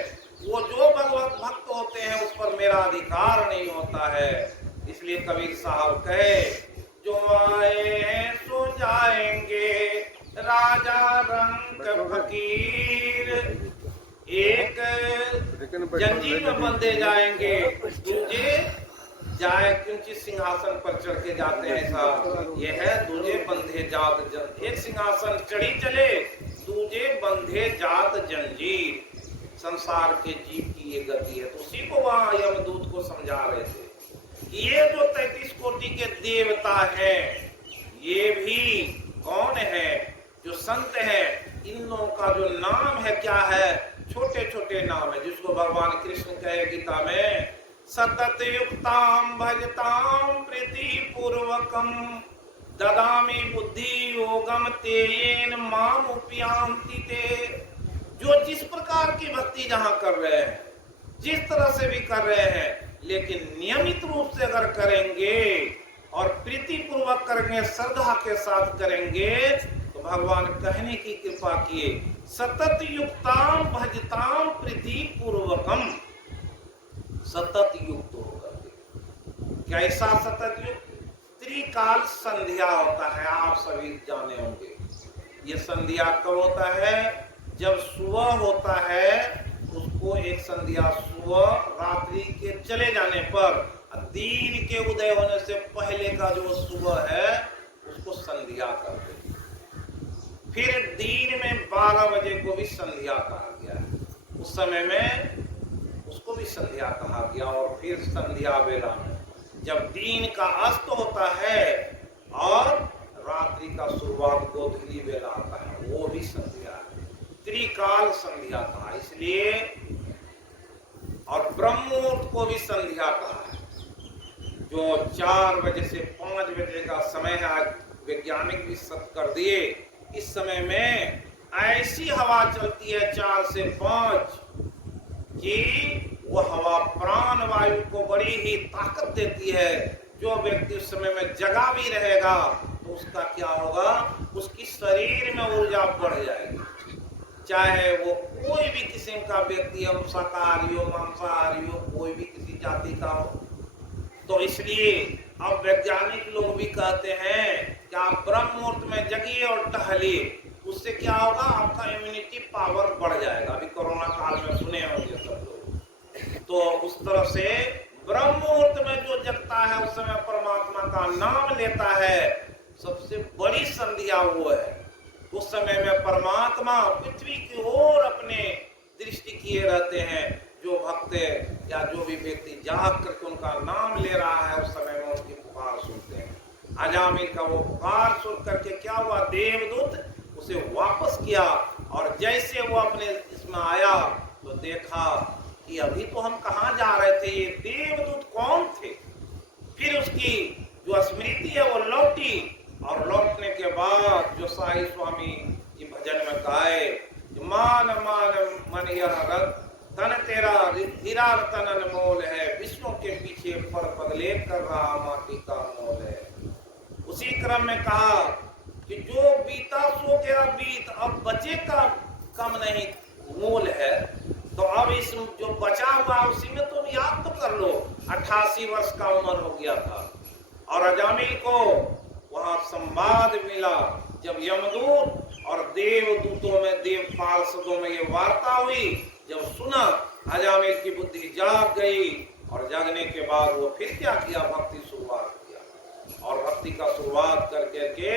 वो जो भगवत भक्त होते हैं उस पर मेरा अधिकार नहीं होता है। इसलिए कबीर साहब कहे जो आए हैं सो जाएंगे राजा रंग फकीर, एक जंजीर में बंधे जाएंगे, दूजे जाए क्योंकि सिंहासन पर चढ़ के जाते हैं साहब, ये है दूजे बंधे जात जन, एक सिंहासन चढ़ी चले, दूजे बंधे जात जंजीर, संसार के जीव की ये गति है। तो उसी को वहां यमदूत को समझा रहे थे कि ये जो 33 कोटि के देवता हैं ये भी कौन है, जो संत है, इन लोगों का जो नाम है क्या है, छोटे छोटे नाम है, जिसको भगवान कृष्ण कहे गीता में सतत युक्ताम भजताम प्रीति पूर्वकम ददामी बुद्धि योगम तेन माम उपयांति ते। जो जिस प्रकार की भक्ति जहां कर रहे हैं, जिस तरह से भी कर रहे हैं, लेकिन नियमित रूप से अगर करेंगे और प्रीति पूर्वक करेंगे, श्रद्धा के साथ करेंगे, तो भगवान कहने की कृपा किए, सतत युक्ताम भजताम प्रीति पूर्वकम, सतत युक्त होकर के। कैसा सतत युक्त? त्रिकाल संध्या होता है, आप सभी जाने होंगे। ये संध्या कब होता है? जब सुबह होता है, उसको एक संध्या सुबह रात्रि के चले जाने पर, दिन के उदय होने से पहले का जो सुबह है उसको संध्या करते हैं। फिर दिन में 12 बजे को भी संध्या कहा गया है, उस समय में उसको भी संध्या कहा गया। और फिर संध्या वेला में जब दिन का अस्त होता है और रात्रि का शुरुआत गोधूली वेला आता है, वो भी संध्या है। त्रिकाल संध्या कहा इसलिए। और ब्रह्ममुहूर्त को भी संध्या कहा है, जो 4 बजे से 5 बजे का समय है, आज वैज्ञानिक भी सत्य कर दिए। इस समय में ऐसी हवा चलती है 4 से 5 कि वो हवा प्राण वायु को बड़ी ही ताकत देती है। जो व्यक्ति उस समय में जगा भी रहेगा तो उसका क्या होगा? उसकी शरीर में ऊर्जा बढ़ जाएगी, चाहे वो कोई भी किस्म का व्यक्ति हो, शाकाहारी हो, मांसाहारी हो, कोई भी किसी जाति का हो। तो इसलिए अब वैज्ञानिक लोग भी कहते हैं कि आप ब्रह्म मुहूर्त में जगिए और टहलिए, उससे क्या होगा? आपका इम्यूनिटी पावर बढ़ जाएगा। अभी कोरोना काल में सुने होंगे सब लोग। तो उस तरह से ब्रह्म मुहूर्त में जो जगता है, उस समय परमात्मा का नाम लेता है, सबसे बड़ी संध्या वो है। उस समय में परमात्मा पृथ्वी की ओर अपने दृष्टि किए रहते हैं। जो भक्त या जो भी व्यक्ति जाग करके उनका नाम ले रहा है, उस समय में उनकी पुकार सुनते हैं। अजामिल का वो पुकार सुन करके क्या हुआ? देवदूत उसे वापस किया, और जैसे वो अपने इसमें आया तो देखा कि अभी तो हम कहाँ जा रहे थे, ये देवदूत कौन थे? फिर उसकी जो स्मृति है वो लौटी, और लौटने के बाद जो साई स्वामी जी भजन में गाए, मान मान मन यह रत तन तेरा हीरा रतन अनमोल है, विष्णु के पीछे पर पगले कर रहा माटी का मोल है। उसी क्रम में कहा कि जो बीता सो गया बीत, अब बचे का कम नहीं मोल है। तो अब इस जो बचा हुआ उसी में तुम याद तो कर लो। 88 वर्ष का उम्र हो गया था, और अजामिल को वहां संवाद मिला। जब यमदूत और देवदूतों में, देव पार्षदों में ये वार्ता हुई, जब सुना, अजामिल की बुद्धि जाग गई, और जागने के बाद वो फिर क्या किया? भक्ति शुरुआत किया, और भक्ति का शुरुआत करके के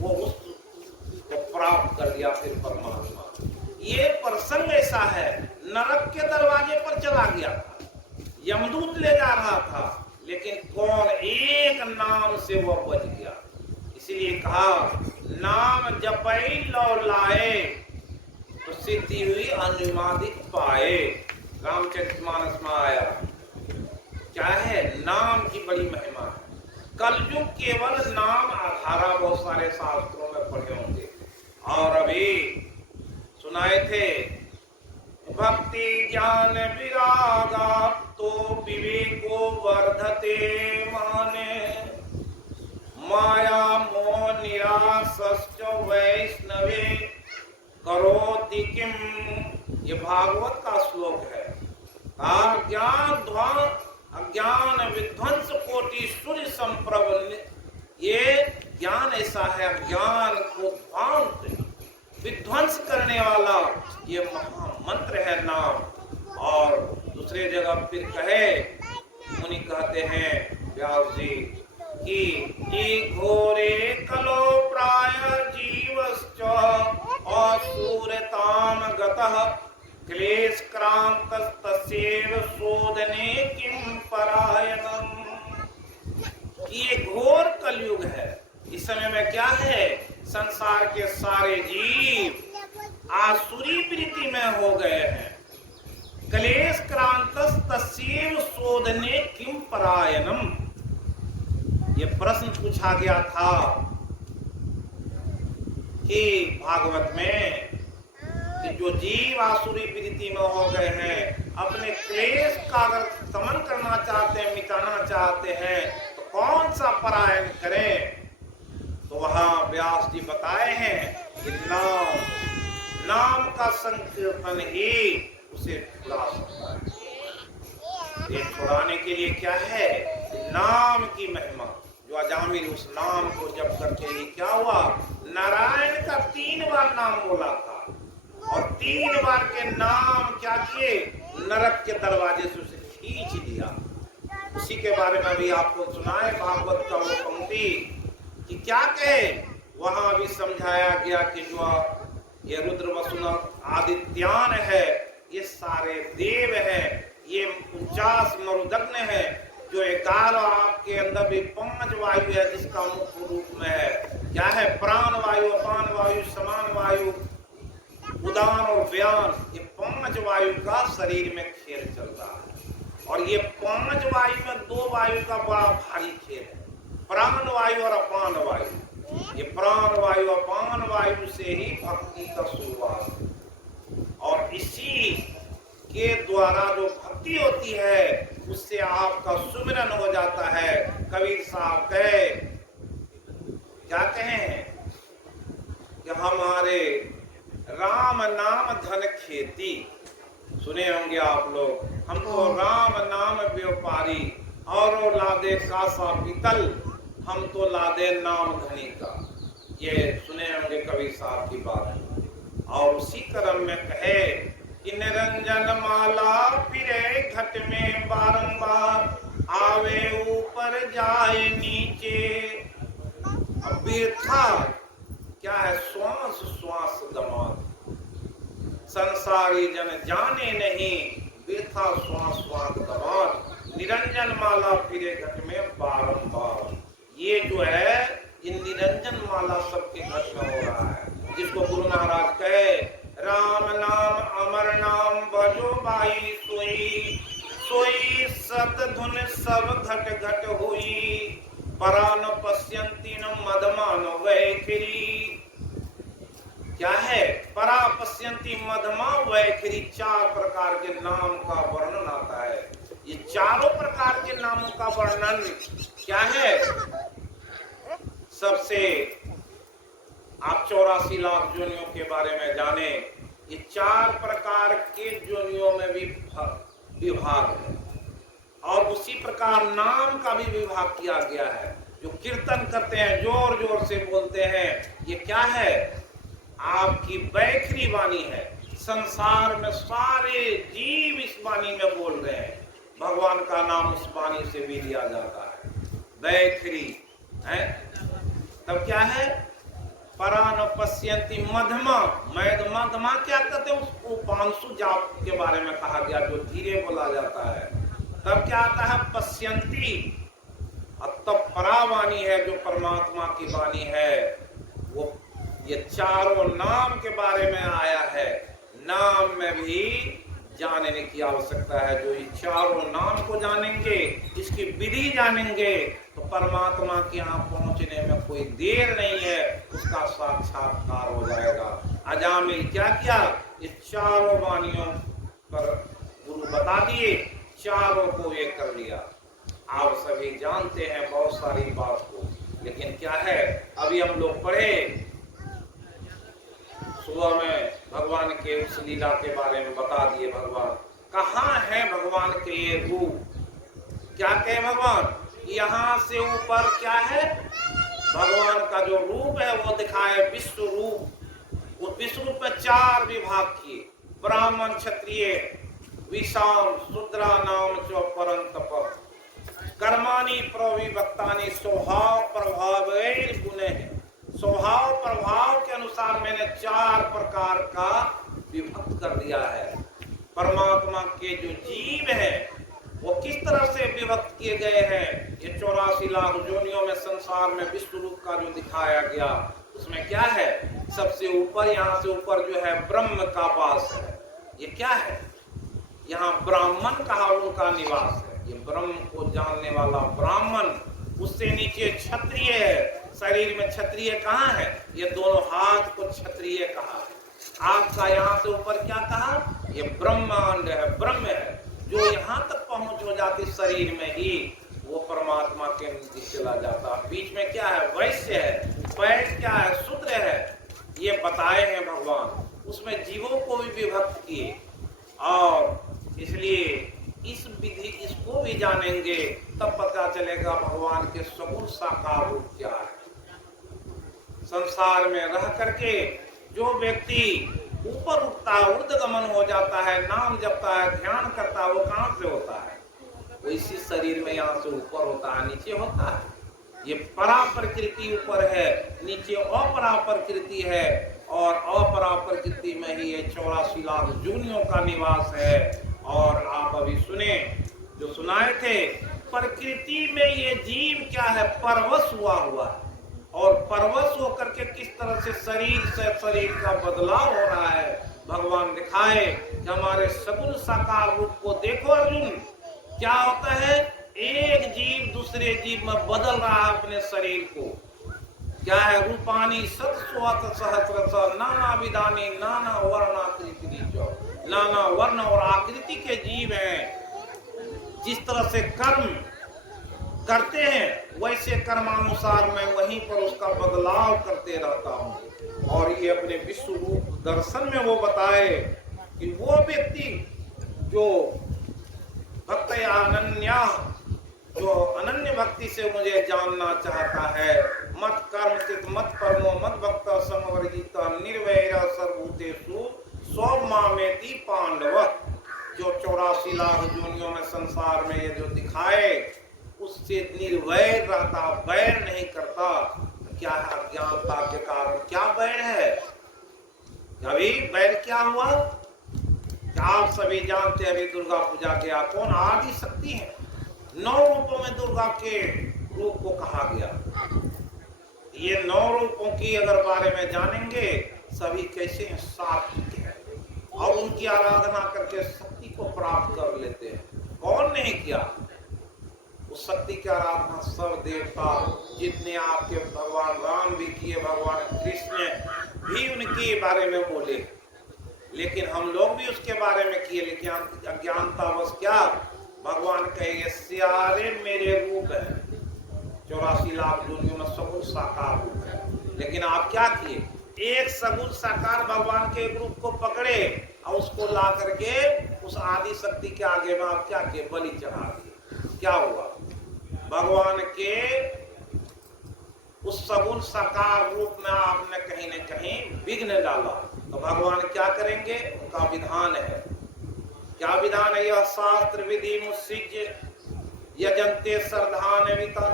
वो उसको प्राप्त कर लिया फिर परमात्मा। ये प्रसंग ऐसा है, नरक के दरवाजे पर चला गया था, यमदूत ले जा रहा था, लेकिन कौन? एक नाम से वो बच गया। इसीलिए कहा, नाम जपई लो लाए तो सिद्धि हुई अनुमादिक पाए। रामचरितमानस में आया। क्या है? नाम की बड़ी महिमा है। कलयुग केवल नाम आधारा, बहुत सारे शास्त्रों में पढ़े होंगे और अभी सुनाए थे। भक्ति ज्ञान विरागा तो विवेको वर्धते माने, माया मोह निरासश्च वैष्णवे करोति किम। ये भागवत का श्लोक है। अज्ञान विध्वंस कोटि सूर्य संप्रभ। ये ज्ञान ऐसा है, ज्ञान को ध्वंस विध्वंस करने वाला ये महामंत्र है नाम। और दूसरे जगह फिर कहे, मुनि कहते हैं व्यास जी कि घोरे कलो प्राय जीवश्च असुरताम गतः क्लेश क्रांत तस्यैव शोधने किम परायणम। ये घोर कलयुग है। इस समय में क्या है? संसार के सारे जीव आसुरी वृत्ति में हो गए हैं। क्लेश क्रांतस तस्यैव शोधने किम परायणम। ये प्रश्न पूछा गया था कि भागवत में कि जो जीव आसुरी वृत्ति में हो गए हैं, अपने क्लेश का अगर शमन करना चाहते हैं, मिटाना चाहते हैं, तो कौन सा परायण करें। तो वहां व्यास जी बताए हैं कि नाम का संकीर्तन ही उसे छुड़ा सकता है। ये छुड़ाने के लिए क्या है, नाम की महिमा। जो अजामिल उस नाम को जप करके ही क्या हुआ, नारायण का 3 बार नाम बोला था, और 3 बार के नाम क्या किए, नरक के दरवाजे से उसे खींच दिया। उसी के बारे में भी आपको सुनाए भागवत का वो पंक्ति कि क्या कहे। वहां भी समझाया गया कि जो ये रुद्र वसुन आदित्यान है, ये सारे देव हैं, ये 49 मरुदग्न है, जो 11 आपके अंदर भी 5 वायु है, जिसका मुख्य रूप में है क्या है, प्राण वायु, अपान वायु, समान वायु, उदान और व्यान। ये 5 वायु का शरीर में खेल चल रहा है, और ये 5 वायु में 2 वायु का बड़ा भारी खेल है, प्राण वायु और अपान वायु। ये प्राण वायु अपान वायु से ही भक्ति का शुरुआत है, और इसी के द्वारा जो भक्ति होती है उससे आपका सुमिरन हो जाता है। कबीर साहब कहे, क्या कहें कि हमारे राम नाम धन खेती। सुने होंगे आप लोग, हमको राम नाम व्यापारी, और लादे कासा पीतल, हम तो लादे नाम धनी का। ये सुने होंगे कबीर साहब की बात। और उसी क्रम में कहे कि निरंजन माला फिरे घट में बारंबार, आवे ऊपर जाए नीचे। अब व्यथा क्या है, श्वास श्वास दमाद, संसारी जन जाने नहीं, व्यथा श्वास श्वास दमाद। निरंजन माला फिरे घट में बारंबार, ये जो है ये निरंजन माला सबके घट में हो रहा है। जिसको गुरु महाराज कहे, राम नाम अमर नाम भजो भाई सोई, सोई सत धुन सब घट घट हुई, परान पश्यंती न मदमान वैखरी। क्या है, परा पश्यंती मदमा वैखरी। 4 प्रकार के नाम का वर्णन आता है। ये चारों प्रकार के नामों का वर्णन क्या है, सबसे आप 84 लाख जोनियों के बारे में जाने। ये 4 प्रकार के जोनियों में भी विभाग है, और उसी प्रकार नाम का भी विभाग किया गया है। जो कीर्तन करते हैं, जोर जोर से बोलते हैं, ये क्या है, आपकी वैखरी वाणी है। संसार में सारे जीव इस वाणी में बोल रहे हैं, भगवान का नाम उस वाणी से भी लिया जाता है, वैखरी है। तब क्या है, परान पश्यंती मध्यमा। मध्यमा क्या कहते हैं, उसको पांसु जाप के बारे में कहा गया, जो धीरे बोला जाता है। तब क्या आता है, पश्यंती। और तब परावाणी है, जो परमात्मा की वाणी है। वो ये चारों नाम के बारे में आया है। नाम में भी जानने की आवश्यकता है। जो ये चारों नाम को जानेंगे, इसकी विधि जानेंगे, तो परमात्मा के यहाँ पहुंचने में कोई देर नहीं है, उसका साक्षात्कार हो जाएगा। अजामिल क्या किया, ये चारों वाणियों पर गुरु बता दिए, चारों को ये कर लिया। आप सभी जानते हैं बहुत सारी बात को, लेकिन क्या है, अभी हम लोग पढ़े सुबह में भगवान के उस लीला के बारे में बता दिए। भगवान कहाँ है, भगवान के ये रूप क्या कहे भगवान, यहाँ से ऊपर क्या है, भगवान का जो रूप है वो दिखाए विश्व रूप। उस विश्व रूप में 4 विभाग किए, ब्राह्मण क्षत्रिय विषाम शूद्रा नाम चो परंतप, कर्माणि प्रविभक्तानि स्वभाव प्रभाव गुणे। स्वभाव प्रभाव के अनुसार मैंने 4 प्रकार का विभक्त कर दिया है। परमात्मा के जो जीव हैं वो किस तरह से विभक्त किए गए हैं, ये 84 लाख जोनियों में संसार में विश्व रूप का जो दिखाया गया, उसमें क्या है, सबसे ऊपर, यहाँ से ऊपर जो है ब्रह्म का वास है। ये क्या है, यहाँ ब्राह्मण कहा उनका निवास है। ये ब्रह्म को जानने वाला ब्राह्मण, उससे नीचे क्षत्रिय है। शरीर में क्षत्रिय कहाँ है? ये दोनों हाथ को क्षत्रिय कहा है। आपका यहाँ से ऊपर क्या कहा? ये ब्रह्मांड है, ब्रह्म है। जो यहाँ तक पहुंच हो जाती शरीर में ही, वो परमात्मा के नीचे चला जाता। बीच में क्या है? वैश्य है, पैर क्या है? शूद्र है। ये बताए हैं भगवान। उसमें जीवों को भी विभक्त किए, और इसलिए इस विधि इसको भी जानेंगे तब पता चलेगा भगवान के सगुण साकार रूप क्या है। संसार में रह करके जो व्यक्ति ऊपर उठता है, ऊर्ध्वगमन हो जाता है, नाम जपता है, ध्यान करता है, वो कहाँ से होता है? वो इसी शरीर में यहाँ से ऊपर होता है, नीचे होता है। ये परा प्रकृति ऊपर है, नीचे अपरा प्रकृति है, और अपरा प्रकृति में ही ये 84 लाख जूनियों का निवास है। और आप अभी सुने, जो सुनाए थे, प्रकृति में ये जीव क्या है? परवश हुआ है। और परवश होकर के किस तरह से शरीर से शरीर का बदलाव हो रहा है, भगवान दिखाए कि हमारे सगुण साकार रूप को देखो अर्जुन। क्या होता है? एक जीव दूसरे जीव में बदल रहा है अपने शरीर को। क्या है? रूपानी सत्स्वत सहस्रश नाना विधानी नाना वर्णाकृति, नाना वर्ण और आकृति के जीव हैं। जिस तरह से कर्म करते हैं वैसे कर्मानुसार मैं वहीं पर उसका बदलाव करते रहता हूँ। और ये अपने विश्व रूप दर्शन में वो बताए कि वो व्यक्ति जो भक्त अनन्या, जो अनन्य भक्ति से मुझे जानना चाहता है, मत कर्म चित मत कर्मो मत भक्त समवर्जित निर्वैर सर्वभूतेषु स्वमामेति पांडव। जो 84 लाख योनियों में संसार में ये जो दिखाए, उससे निर्वैर रहता, बैर नहीं करता। क्या है? अज्ञानता के कारण क्या बैर है? अभी बैर क्या हुआ? आप सभी जानते हैं, अभी दुर्गा पूजा गया, कौन आदि शक्ति है? 9 रूपों में दुर्गा के रूप को कहा गया। ये 9 रूपों की अगर बारे में जानेंगे, सभी कैसे हैं? सात्विक है, और उनकी आराधना करके शक्ति को प्राप्त कर लेते हैं। कौन नहीं किया? उस शक्ति की आराधना सब देवता, जितने आपके भगवान राम भी किए, भगवान कृष्ण भी उनके बारे में बोले, लेकिन हम लोग भी उसके बारे में किए, लेकिन अज्ञानता बस क्या? भगवान कहेंगे सारे मेरे रूप है, 84 लाख योनियों में सगुण साकार रूप है। लेकिन आप क्या किए? एक सगुण साकार भगवान के एक रूप को पकड़े और उसको ला करके उस आदि शक्ति के आगे में आप क्या किए? बलि चढ़ा दिए। क्या हुआ? भगवान के उस सगुण साकार रूप में आपने कहीं न कहीं विघ्न डाला। तो भगवान क्या करेंगे? उनका विधान है। क्या विधान है? यह शास्त्र विधि मुसिज्य यजन्ते श्रद्धान्विता।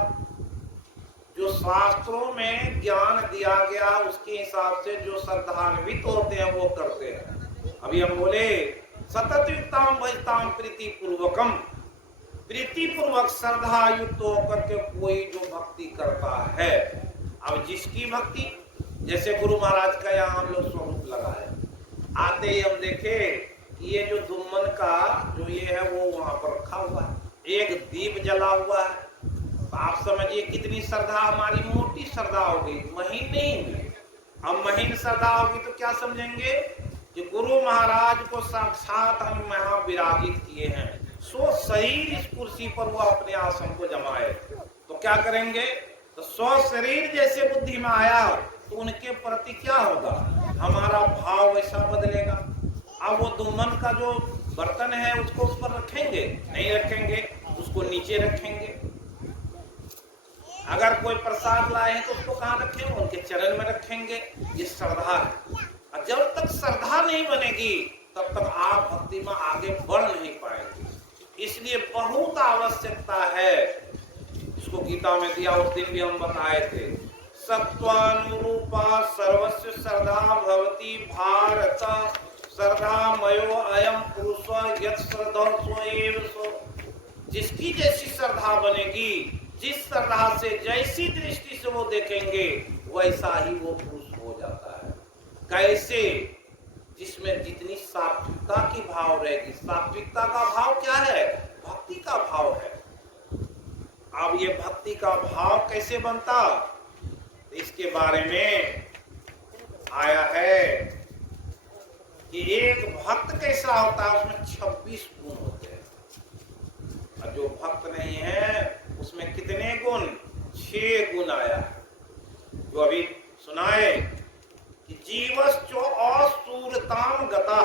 जो शास्त्रों में ज्ञान दिया गया उसके हिसाब से जो श्रद्धान्वित होते हैं वो करते हैं। अभी हम बोले सतत युक्ताम भजताम प्रीति पूर्वकम, प्रीति पूर्वक श्रद्धा युक्त होकर के कोई जो भक्ति करता है। अब जिसकी भक्ति, जैसे गुरु महाराज का यहाँ हम लोग स्वरूप लगाए, आते ही हम देखे कि ये जो धुमन का जो ये है वो वहां पर रखा हुआ है, एक दीप जला हुआ है। तो आप समझिए कितनी श्रद्धा, हमारी मोटी श्रद्धा होगी, महीन नहीं। हम महीन श्रद्धा होगी तो क्या समझेंगे कि गुरु महाराज को साक्षात हम यहाँ विराजित किए हैं, सो शरीर इस कुर्सी पर वो अपने आसन को जमाए। तो क्या करेंगे? तो स्व शरीर जैसे बुद्धि में आया तो उनके प्रति क्या होगा? हमारा भाव वैसा बदलेगा। अब वो दुम्मन का जो बर्तन है उसको उस पर रखेंगे? नहीं रखेंगे, उसको नीचे रखेंगे। अगर कोई प्रसाद लाए हैं तो उसको कहाँ रखेंगे? उनके चरण में रखेंगे। ये श्रद्धा है। और जब तक श्रद्धा नहीं बनेगी तब तक आप भक्ति में आगे बढ़ नहीं पाएंगे। इसलिए बहुत आवश्यकता है, इसको गीता में दिया, उस दिन भी हम बताए थे, सत्वानुरूपा सर्वस्व श्रद्धा भवति भारत, श्रद्धा मयो अयम पुरुष यत् श्रद्धो स्वएव सो। जिसकी जैसी श्रद्धा बनेगी, जिस श्रद्धा से जैसी दृष्टि से वो देखेंगे वैसा ही वो पुरुष हो जाता है। कैसे? जिसमें जितनी सात्विकता की भाव रहेगी। सात्विकता का भाव क्या है? भक्ति का भाव है। अब ये भक्ति का भाव कैसे बनता, इसके बारे में आया है कि एक भक्त कैसा होता है, उसमें 26 गुण होते हैं। और जो भक्त नहीं है उसमें कितने गुण? 6 गुण आया है। जो अभी सुनाए कि जीवश्चो असुरताम गता,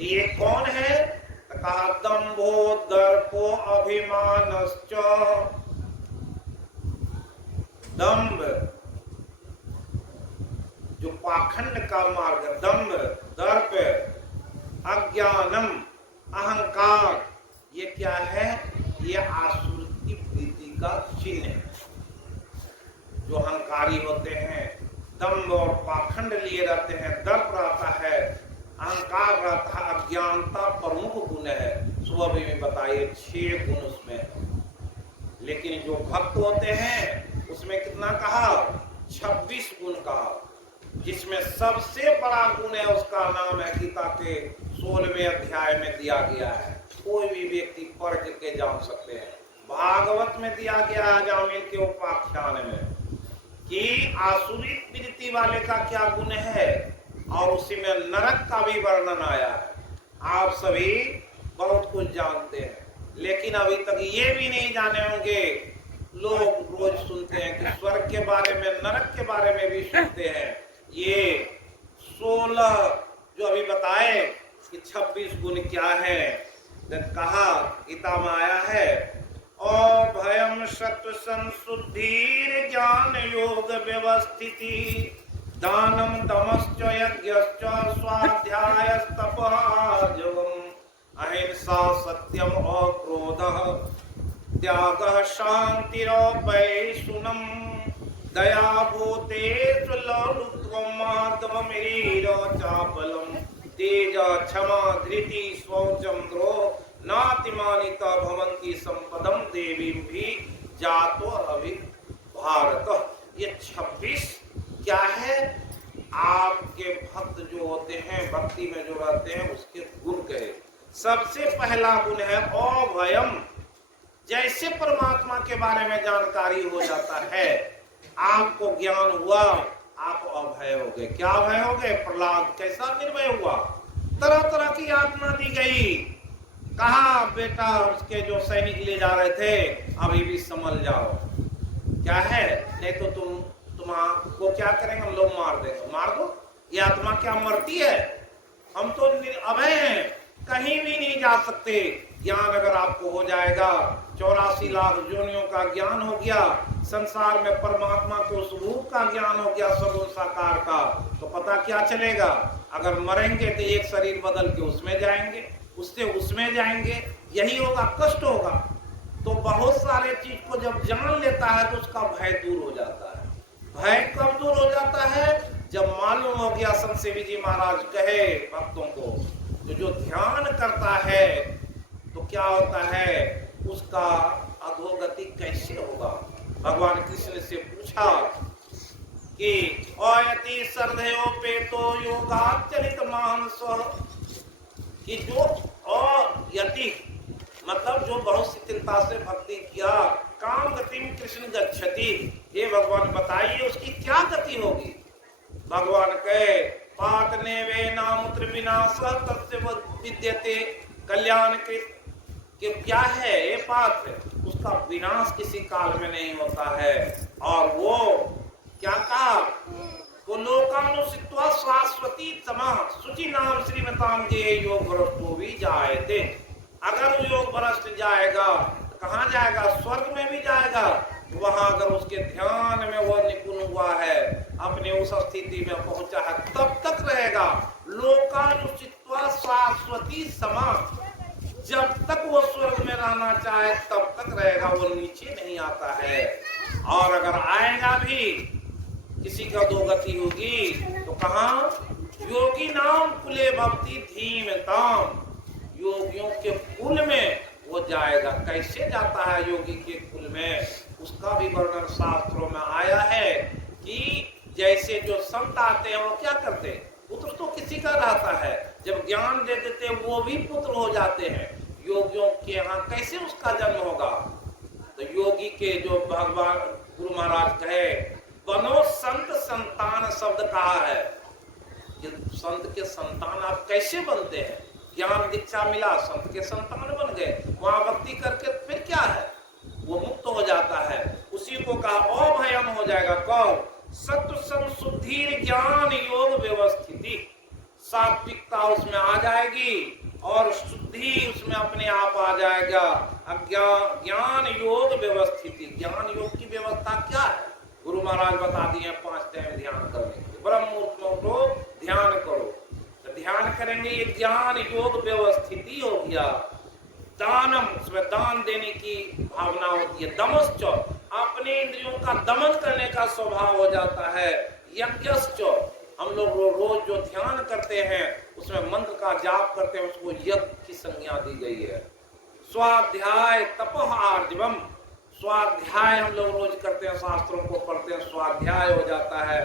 ये कौन है? तो कहा दंभो दर्पो अभिमानश्च। दंभ जो पाखंड का मार्ग, दंभ, दर्प, अज्ञानम, अहंकार, ये क्या है? ये आसुर की वृत्ति का चिन्ह है। जो अहंकारी होते हैं, दंभ और पाखंड लिए रहते हैं, दर्प रहता है, अहंकार रहता है, अज्ञानता प्रमुख गुण है। सुबह में बताइए 6 गुण उसमें है। लेकिन जो भक्त होते हैं उसमें कितना कहा? 26 गुण कहा। जिसमें सबसे बड़ा गुण है उसका नाम है गीता के 16वें अध्याय में दिया गया है। कोई भी व्यक्ति पढ़ के जान सकते हैं। भागवत में दिया गया है जामिल के उपाख्यान में कि आसुरी वृत्ति वाले का क्या गुण है, और उसी में नरक का भी वर्णन आया है। आप सभी बहुत कुछ जानते हैं, लेकिन अभी तक ये भी नहीं जाने होंगे। लोग रोज सुनते हैं कि स्वर्ग के बारे में, नरक के बारे में भी सुनते हैं। ये 16 जो अभी बताए कि 26 गुण क्या है, कहा गीता में आया है अभयम सत्व संशुद्धि ज्ञान योग व्यवस्थिति दानम दमश्च यज्ञश्च स्वाध्यायस्तपः जवम् अहिंसा सत्यम अक्रोधः त्यागः शान्तिरपैशुनम् दया भूतेषु लौलुत्वम् चापलम् तेज क्षमा धृति शौचम द्रोह नातिमानिता भवन्ति संपदम देवीं भी जातो अभि भारत। ये 26 क्या है? आपके भक्त जो होते हैं, भक्ति में जो रहते हैं, उसके गुण कहे। सबसे पहला गुण है अभयम। जैसे परमात्मा के बारे में जानकारी हो जाता है, आपको ज्ञान हुआ, आप अभय हो गए। क्या अभय हो गए? प्रहलाद कैसा निर्भय हुआ? तरह तरह की आत्मा दी गई। कहा बेटा उसके जो सैनिक ले जा रहे थे, अभी भी संभल जाओ। क्या है? नहीं तो तुमको क्या करेंगे? हम लोग मार देंगे। मार दो। ये आत्मा क्या मरती है? हम तो अभय हैं, कहीं भी नहीं जा सकते। ज्ञान अगर आपको हो जाएगा, 84 लाख योनियों का ज्ञान हो गया, संसार में परमात्मा के उस रूप का ज्ञान हो गया, सगुण साकार का, तो पता क्या चलेगा? अगर मरेंगे तो एक शरीर बदल के उसमें जाएंगे, उससे उसमें जाएंगे, यही होगा, कष्ट होगा। तो बहुत सारे चीज को जब जान लेता है तो उसका भय दूर हो जाता है। भय कब दूर हो जाता है? जब मालूम हो गया, संत सेवी जी महाराज कहे भक्तों को, तो जो ध्यान करता है तो क्या होता है? उसका अधोगति कैसे होगा? भगवान कृष्ण से पूछा कि अयति श्रद्धयोपेतो योगाचरित मानस, कि जो यति मतलब जो बहुत शिथिलता से भक्ति किया, काम गतिम कृष्ण गच्छति, ये भगवान बताइए उसकी क्या गति होगी? भगवान कहे पातने वे नामुत्र विनाश तस्य विद्यते कल्याण कृत, कि क्या है ये पात्र? उसका विनाश किसी काल में नहीं होता है। और वो क्या कहा? वो लोकानुसित्वा शाश्वती तमा शुचि नाम श्रीमताम जे योग भ्रष्टो भी जायते। अगर वो योग भ्रष्ट जाएगा तो कहाँ जाएगा? स्वर्ग में भी जाएगा। वहां अगर उसके ध्यान में वो निपुण हुआ है, अपने उस स्थिति में पहुंचा है, तब तक रहेगा। लोकानुसित्वा शाश्वती समा, जब तक वो स्वर्ग में रहना चाहे तब तक रहेगा, वो नीचे नहीं आता है। और अगर आएगा भी, किसी का दो गति होगी तो कहाँ? योगी नाम कुले भक्ति धीमताम, योगियों के कुल में वो जाएगा। कैसे जाता है योगी के कुल में? उसका भी वर्णन शास्त्रों में आया है कि जैसे जो संत आते हैं वो क्या करते हैं? पुत्र तो किसी का रहता है, जब ज्ञान दे देते वो भी पुत्र हो जाते हैं। योगियों के यहाँ कैसे उसका जन्म होगा? तो योगी के जो भगवान गुरु महाराज कहे, बनो संत संतान शब्द कहा है, ये संत के संतान आप कैसे बनते हैं? ज्ञान दीक्षा मिला, संत के संतान बन गए, वहां भक्ति करके फिर क्या है, वो मुक्त हो जाता है। उसी को कहा अभयम हो जाएगा। कौन? सत्व संशुद्धि ज्ञान योग व्यवस्थिति, सात्विकता उसमें आ जाएगी और शुद्धि उसमें अपने आप आ जाएगा। ज्ञान योग व्यवस्थिति, ज्ञान योग की व्यवस्था क्या है? गुरु महाराज बता दिए 5 टाइम ध्यान करने के लिए। ब्रह्म मुहूर्त में उठो, ध्यान करो, तो ध्यान करेंगे, ये ज्ञान योग व्यवस्थिति हो गया। दानम, उसमें दान देने की भावना होती है। दमश्च, अपने इंद्रियों का दमन करने का स्वभाव हो जाता है। यज्ञश्च, हम लोग रोज जो ध्यान करते हैं उसमें मंत्र का जाप करते हैं, उसको यज्ञ की संज्ञा दी गई है। स्वाध्याय तपः आर्जवम, स्वाध्याय हम लोग रोज करते हैं, शास्त्रों को पढ़ते हैं, स्वाध्याय हो जाता है।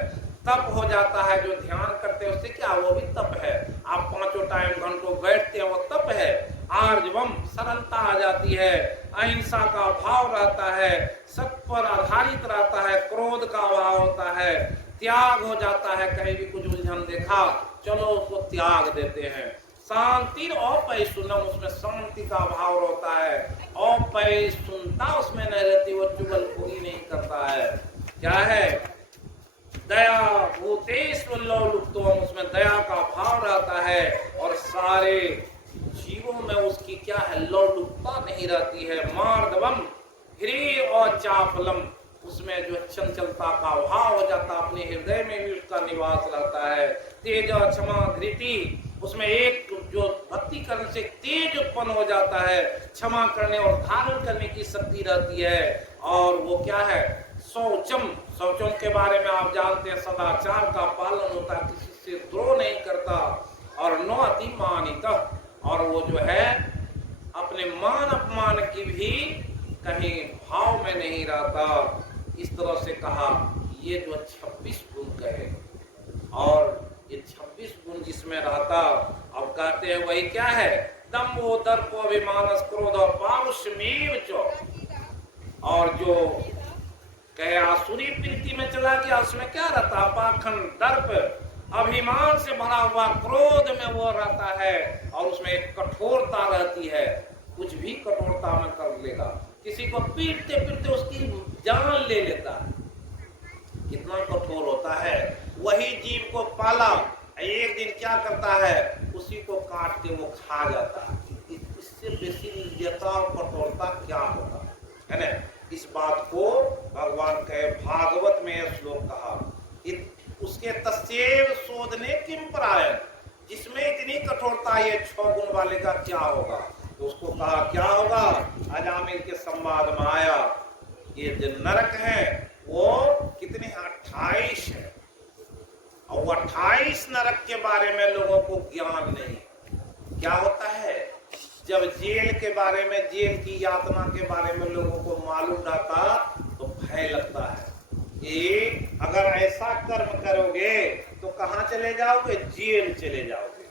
तप हो जाता है, जो ध्यान करते हैं उससे क्या, वो भी तप है। आप 5 टाइम घंटों बैठते हैं, वो तप है। आर्जवम, सरलता आ जाती है, अहिंसा का भाव रहता है, सत्य पर आधारित रहता है, क्रोध का भाव होता है, त्याग हो जाता है। कहीं भी कुछ उलझन देखा, चलो उसको त्याग देते हैं। शांति अपैशुनम, उसमें शांति का भाव होता है। अपैशुनता उसमें नहीं रहती, वो चुगलखोरी नहीं करता है। क्या है? दया भूतेषु लौलुप्तम, उसमें दया का भाव रहता है और सारे जीवों में उसकी क्या है, लौलुपता नहीं रहती है। मार्दवम ह्री और चापलम, उसमें जो चंचलता का भाव हो जाता, अपने हृदय में भी उसका निवास रहता है। तेज क्षमा धृति, उसमें एक जो भक्ति करने से तेज उत्पन्न हो जाता है, क्षमा करने और धारण करने की शक्ति रहती है। और वो क्या है? शौचम, शौचम के बारे में आप जानते हैं, सदाचार का पालन होता है, किसी से द्रोह नहीं करता। और न अतिमानित, और वो जो है अपने मान अपमान की भी कहीं भाव में नहीं रहता। इस तरह से कहा, ये जो 26 गुण कहे, और ये 26 गुण जिसमें रहता, अब कहते हैं वही क्या है? दम्भो दर्पो अभिमान क्रोध पारुष्यमेव च, और जो कहे आसुरी प्रीति में चला गया, उसमें क्या रहता? पाखंड, दर्प, अभिमान से भरा हुआ, क्रोध में वो रहता है, और उसमें एक कठोरता रहती है, कुछ भी कठोरता में कर लेगा। किसी को पीटते पीटते उसकी जान ले लेता है, कितना कठोर होता है। वही जीव को पाला, एक दिन क्या करता है, उसी को काट के वो खा जाता है। इससे बेसी निर्दयता और कठोरता क्या होगा, है ना? इस बात को भगवान कहे, भागवत में यह श्लोक कहा, उसके तस्येव शोधने किम परायण, जिसमें इतनी कठोरता, ये 6 गुण वाले का क्या होगा? तो उसको कहा क्या होगा? अजामिल के संवाद में आया, ये जो नरक है वो कितने 28 है, और वो 28 नरक के बारे में लोगों को ज्ञान नहीं। क्या होता है, जब जेल के बारे में, जेल की यातना के बारे में लोगों को मालूम रहता तो भय लगता है कि अगर ऐसा कर्म करोगे तो कहाँ चले जाओगे? जेल चले जाओगे।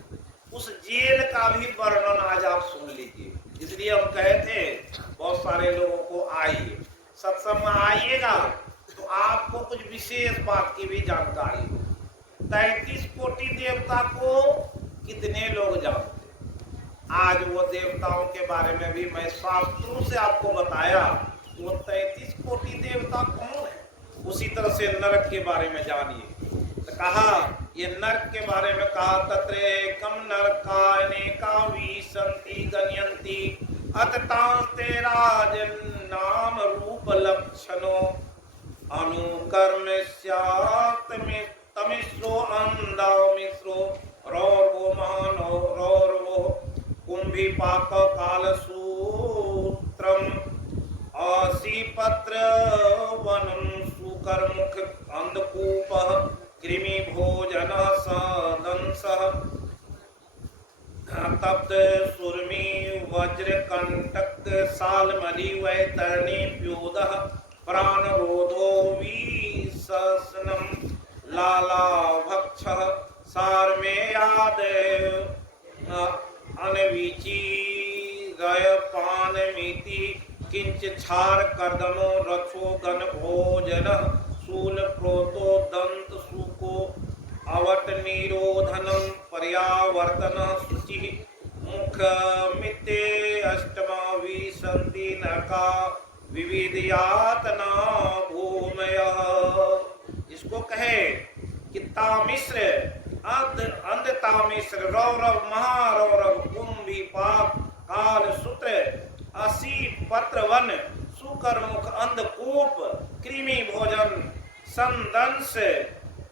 उस जेल का भी वर्णन आज आप सुन लीजिए। इसलिए हम कहे थे बहुत सारे लोगों को आइए सत्संग में, आइएगा तो आपको कुछ विशेष बात की भी जानकारी हो। 33 कोटि देवता को कितने लोग जानते? आज वो देवताओं के बारे में भी मैं शास्त्रों से आपको बताया, वो 33 कोटि देवता कौन है। उसी तरह से नरक के बारे में जानिए। तो कहा, ये नरक के बारे में कहा, तत्रे कम नरकानेका विसंति गण्यन्ति अततांस्ते राजन नाम रूप लक्षणो अनुकर्मस्यात् तमिश्रो अंधो मिश्रो रौर्वो मानो रौर्वो कुंभीपाक कालसूत्रम आसीपत्र वनम सुकर्मुख अंधकूपः कृमि भोजन सदंसः तप्त सुरमी वज्र कंटक सालमलि वैतरणी प्योदः प्राणरोधो विससनम लाला भक्षः सार में याद अनवीची गय पान मीति किंच छार कर्दमो रक्षो गण भोजन शूल प्रोतो दंत सुको अवट निरोधनम पर्यावर्तन शुचि मुख मिते अष्टमा विसंति नरका विविध यातना भूमय। इसको कहे कि तामिश्र अंध तामिश्र रौरव महारौरव कुंभी पाप काल सूत्र असी पत्र वन सुकर मुख अंधकूप कृमि भोजन संदंश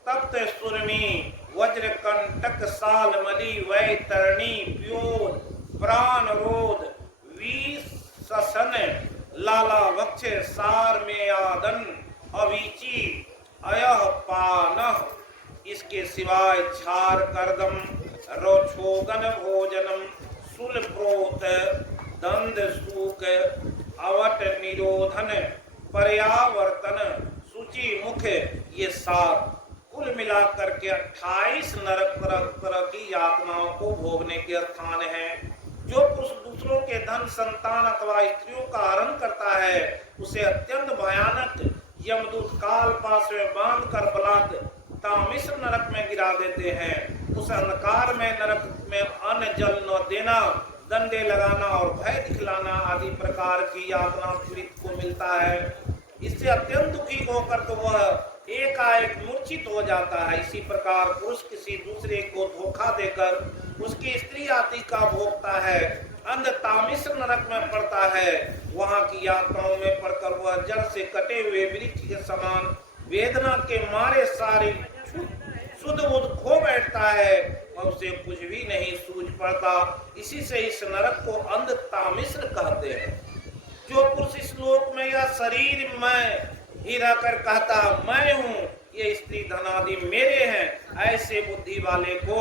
तप्त सुरमी वज्र कंटक सालमली वैतरणी प्योद प्राण रोध विषसन लाला वक्ष सार में आदन अवीची अयह पानः। इसके सिवाय छार करदम रोछोगन भोजनम सुल प्रोत दंद सूक अवट निरोधन पर्यावर्तन सूची मुख, ये 7 कुल मिलाकर के 28 नरक तरह की यातनाओं को भोगने के स्थान हैं। जो पुरुष दूसरों के धन संतान अथवा स्त्रियों का हरण करता है उसे अत्यंत भयानक यमदूत काल पास में बांध कर बलात् तामिश्र नरक में गिरा देते हैं। उस अंधकार में नरक में अन्न जल न देना, दंडे लगाना और भय दिखलाना आदि प्रकार की यातना पीड़ित को मिलता है। इससे अत्यंत दुखी होकर तो वह एकाएक मूर्छित हो जाता है। इसी प्रकार पुरुष किसी दूसरे को धोखा देकर उसकी स्त्री आदि का भोगता है, अंध तामिश्र नरक में पड़ता है। वहां की यातनाओं में पड़कर वह जड़ से कटे हुए वृक्ष के समान वेदना के मारे सारी शुद्ध बुद्ध खो बैठता है और उसे कुछ भी नहीं सूझ पड़ता। इसी से इस नरक को अंध तामिश्र कहते हैं। जो पुरुष इस लोक में या शरीर में ही रहकर कहता मैं हूँ, ये स्त्री धनादि मेरे हैं, ऐसे बुद्धि वाले को,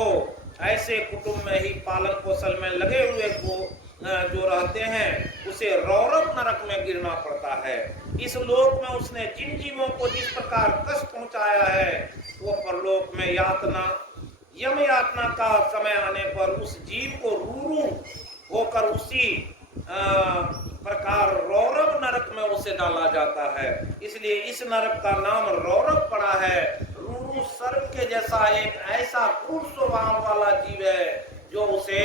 ऐसे कुटुंब में ही पालन पोषण में लगे हुए को जो रहते हैं उसे रौरव नरक में गिरना पड़ता है। इस लोक में उसने जिन जीवों को जिस प्रकार कष्ट पहुंचाया है वो परलोक में यातना यम यातना का समय आने पर उस जीव को रूरू होकर उसी प्रकार रौरव नरक में उसे डाला जाता है। इसलिए इस नरक का नाम रौरव पड़ा है। रूरू सर्प के जैसा एक ऐसा क्रूर स्वभाव वाला जीव है जो उसे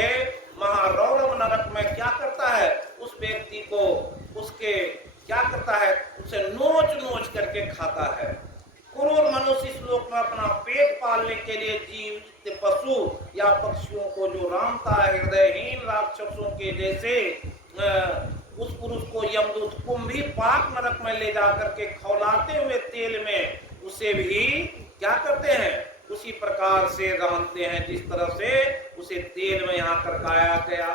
महारौरव नरक में क्या करता है, उस व्यक्ति को उसके क्या करता है, उसे नोच नोच करके खाता है। क्रूर मनुष्य इस लोक में अपना पेट पालने के लिए जीवित पशु या पक्षियों को जो रामता है, हृदयहीन राक्षसों के जैसे उस पुरुष को यमदूत कुंभी पाक नरक में ले जाकर के खौलाते हुए तेल में उसे भी क्या करते हैं, उसी प्रकार से रांधते हैं जिस तरह से उसे तेल में यहाँ करकाया गया।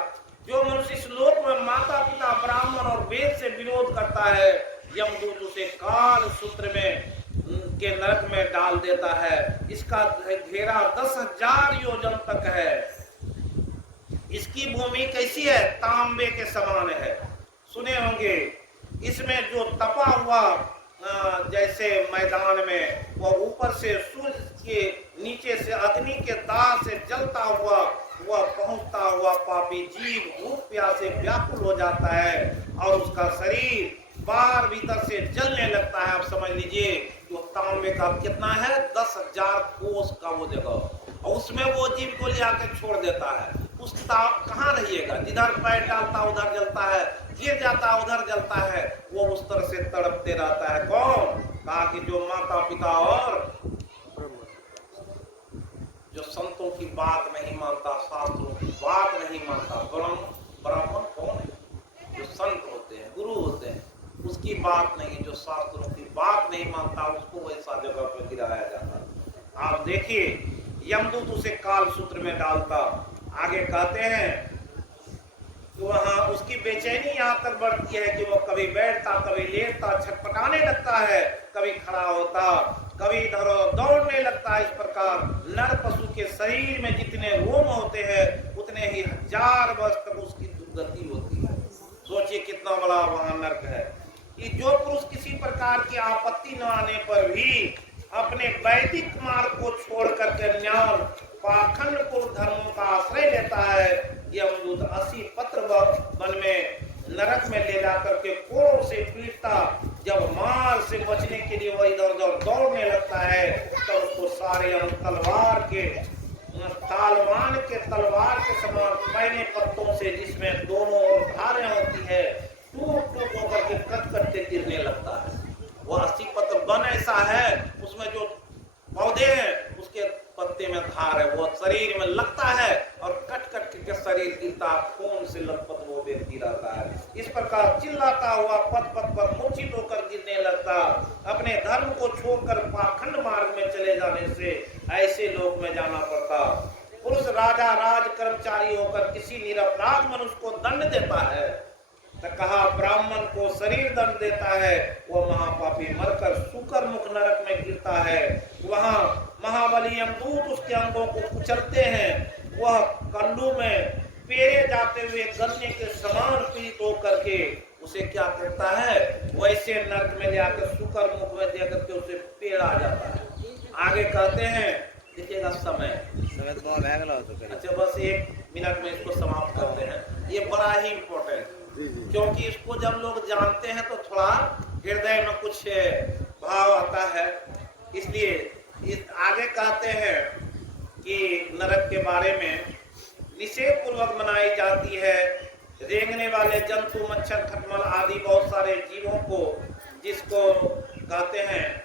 जो मनुष्य इस लोक में माता पिता ब्राह्मण और वेद से विरोध करता है, यमदूत उसे काल सूत्र में के नरक में डाल देता है। इसका घेरा 10,000 योजन तक है। इसकी भूमि कैसी है, तांबे के समान है। सुने होंगे इसमें जो तपा हुआ जैसे मैदान में वह ऊपर से सूर्य के नीचे से अग्नि के दाह से जलता हुआ वह पहुंचता हुआ पापी जीव भूख प्यास से व्याकुल हो जाता है और उसका शरीर बाहर भीतर से जलने लगता है। आप समझ लीजिए जो तांबे का कितना है, 10,000 कोस का वो जगह, और उसमें वो जीव को ले आकर छोड़ देता है। उस ताप कहाँ रहिएगा, जिधर पैर डालता उधर जलता है, गिर जाता उधर जलता है, वो उस तरह से तड़पते रहता है। कौन? कहा कि जो माता पिता और जो संतों की बात नहीं मानता, शास्त्रों की बात नहीं मानता। ब्राह्मण कौन है? जो संत होते हैं, गुरु होते हैं, उसकी बात नहीं, जो शास्त्रों की बात नहीं मानता उसको वैसा जगह पर गिराया जाता। आप देखिए यमदूत उसे काल सूत्र में डालता। आगे कहते हैं तो वहां उसकी बेचैनी यहाँ तक बढ़ती है कि वो कभी बैठता कभी लेटता, छटपटाने लगता है, कभी खड़ा होता, कभी इधर दौड़ने लगता है। इस प्रकार नर पशु के शरीर में जितने रोम होते हैं उतने ही 1000 वर्ष तक उसकी दुर्गति होती है। सोचिए कितना बड़ा वहां नरक है। कि जो पुरुष किसी प्रकार की आपत्ति न आने पर भी अपने वैदिक मार्ग को छोड़ करके ज्ञान पाखंड कुल धर्मों का आश्रय लेता है, यमदूत 80 पत्र वन में नरक में ले जाकर के कोड़ों से पीटता। जब मार से बचने के लिए वह इधर उधर दौड़ने लगता है तो उसको सारे तलवार के समान पैने पत्तों से, जिसमें दोनों ओर धारें होती है, टूट टूट होकर के कट कट के गिरने लगता है। वो 80 पत्र वन ऐसा है, उसमें जो पौधे हैं उसके पत्ते में धार है, वो शरीर में लगता है और कट कट के शरीर गिरता, खून से लथपथ वो व्यक्ति रहता है। इस प्रकार चिल्लाता हुआ पथ पथ पर मूर्छित होकर गिरने लगता। अपने धर्म को छोड़कर पाखंड मार्ग में चले जाने से ऐसे लोक में जाना पड़ता। पुरुष राजा राज कर्मचारी होकर किसी निरपराध मनुष्य को दंड देता है तो कहा ब्राह्मण को शरीर दंड देता है, वह महापापी मरकर शुकर मुख नरक में गिरता है। वहां महाबली यमदूत उसके अंगों को कुचलते हैं। वह कंडू में पेरे जाते हुए गन्ने के समान पीड़ित होकर के उसे क्या करता है, वैसे नरक में जाकर शुकर मुख में देकर के उसे पेड़ा जाता है। आगे कहते हैं, देखिएगा समय अच्छा, बस 1 मिनट में इसको समाप्त करते हैं। ये बड़ा ही इम्पोर्टेंट, क्योंकि इसको जब लोग जानते हैं तो थोड़ा हृदय में कुछ भाव आता है। इसलिए इस आगे कहते हैं कि नरक के बारे में निषेध पूर्वक मनाई जाती है। रेंगने वाले जंतु, मच्छर, खटमल आदि बहुत सारे जीवों को, जिसको कहते हैं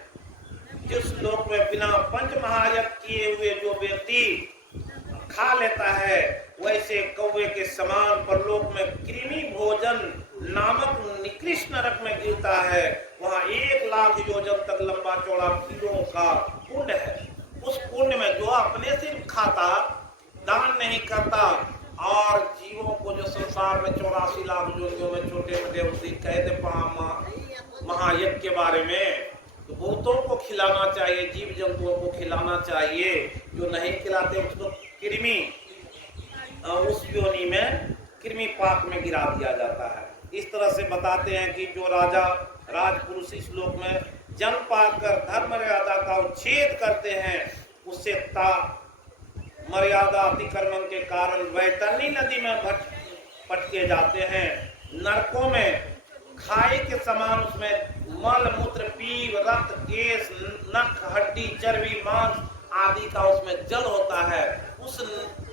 जिस लोक में बिना पंच महायज्ञ किए हुए जो व्यक्ति खा लेता है, वैसे कौवे के समान परलोक में कृमि भोजन नामक निकृष्ट नरक में गिरता है। वहाँ 1 लाख योजन तक लंबा चौड़ा कीड़ों का कुंड है। उस कुंड में जो अपने सिर्फ खाता, दान नहीं करता, और जीवों को जो संसार में 84 लाख योनियों में छोटे मोटे उसी कहते महायज्ञ के बारे में, तो बहुतों को खिलाना चाहिए, जीव जंतुओं को खिलाना चाहिए। जो नहीं खिलाते उसको कृमि, उस योनि में कृमि पाक में गिरा दिया जाता है। इस तरह से बताते हैं कि जो राजा राजपुरुष इस लोक में जन्म पाकर धर्म मर्यादा का उच्छेद करते हैं, उससे मर्यादा अतिक्रमण के कारण वैतरणी नदी में भटके जाते हैं। नरकों में खाई के समान उसमें मल मूत्र पीव रक्त केश नख हड्डी चर्बी मांस आदि का उसमें जल होता है। उस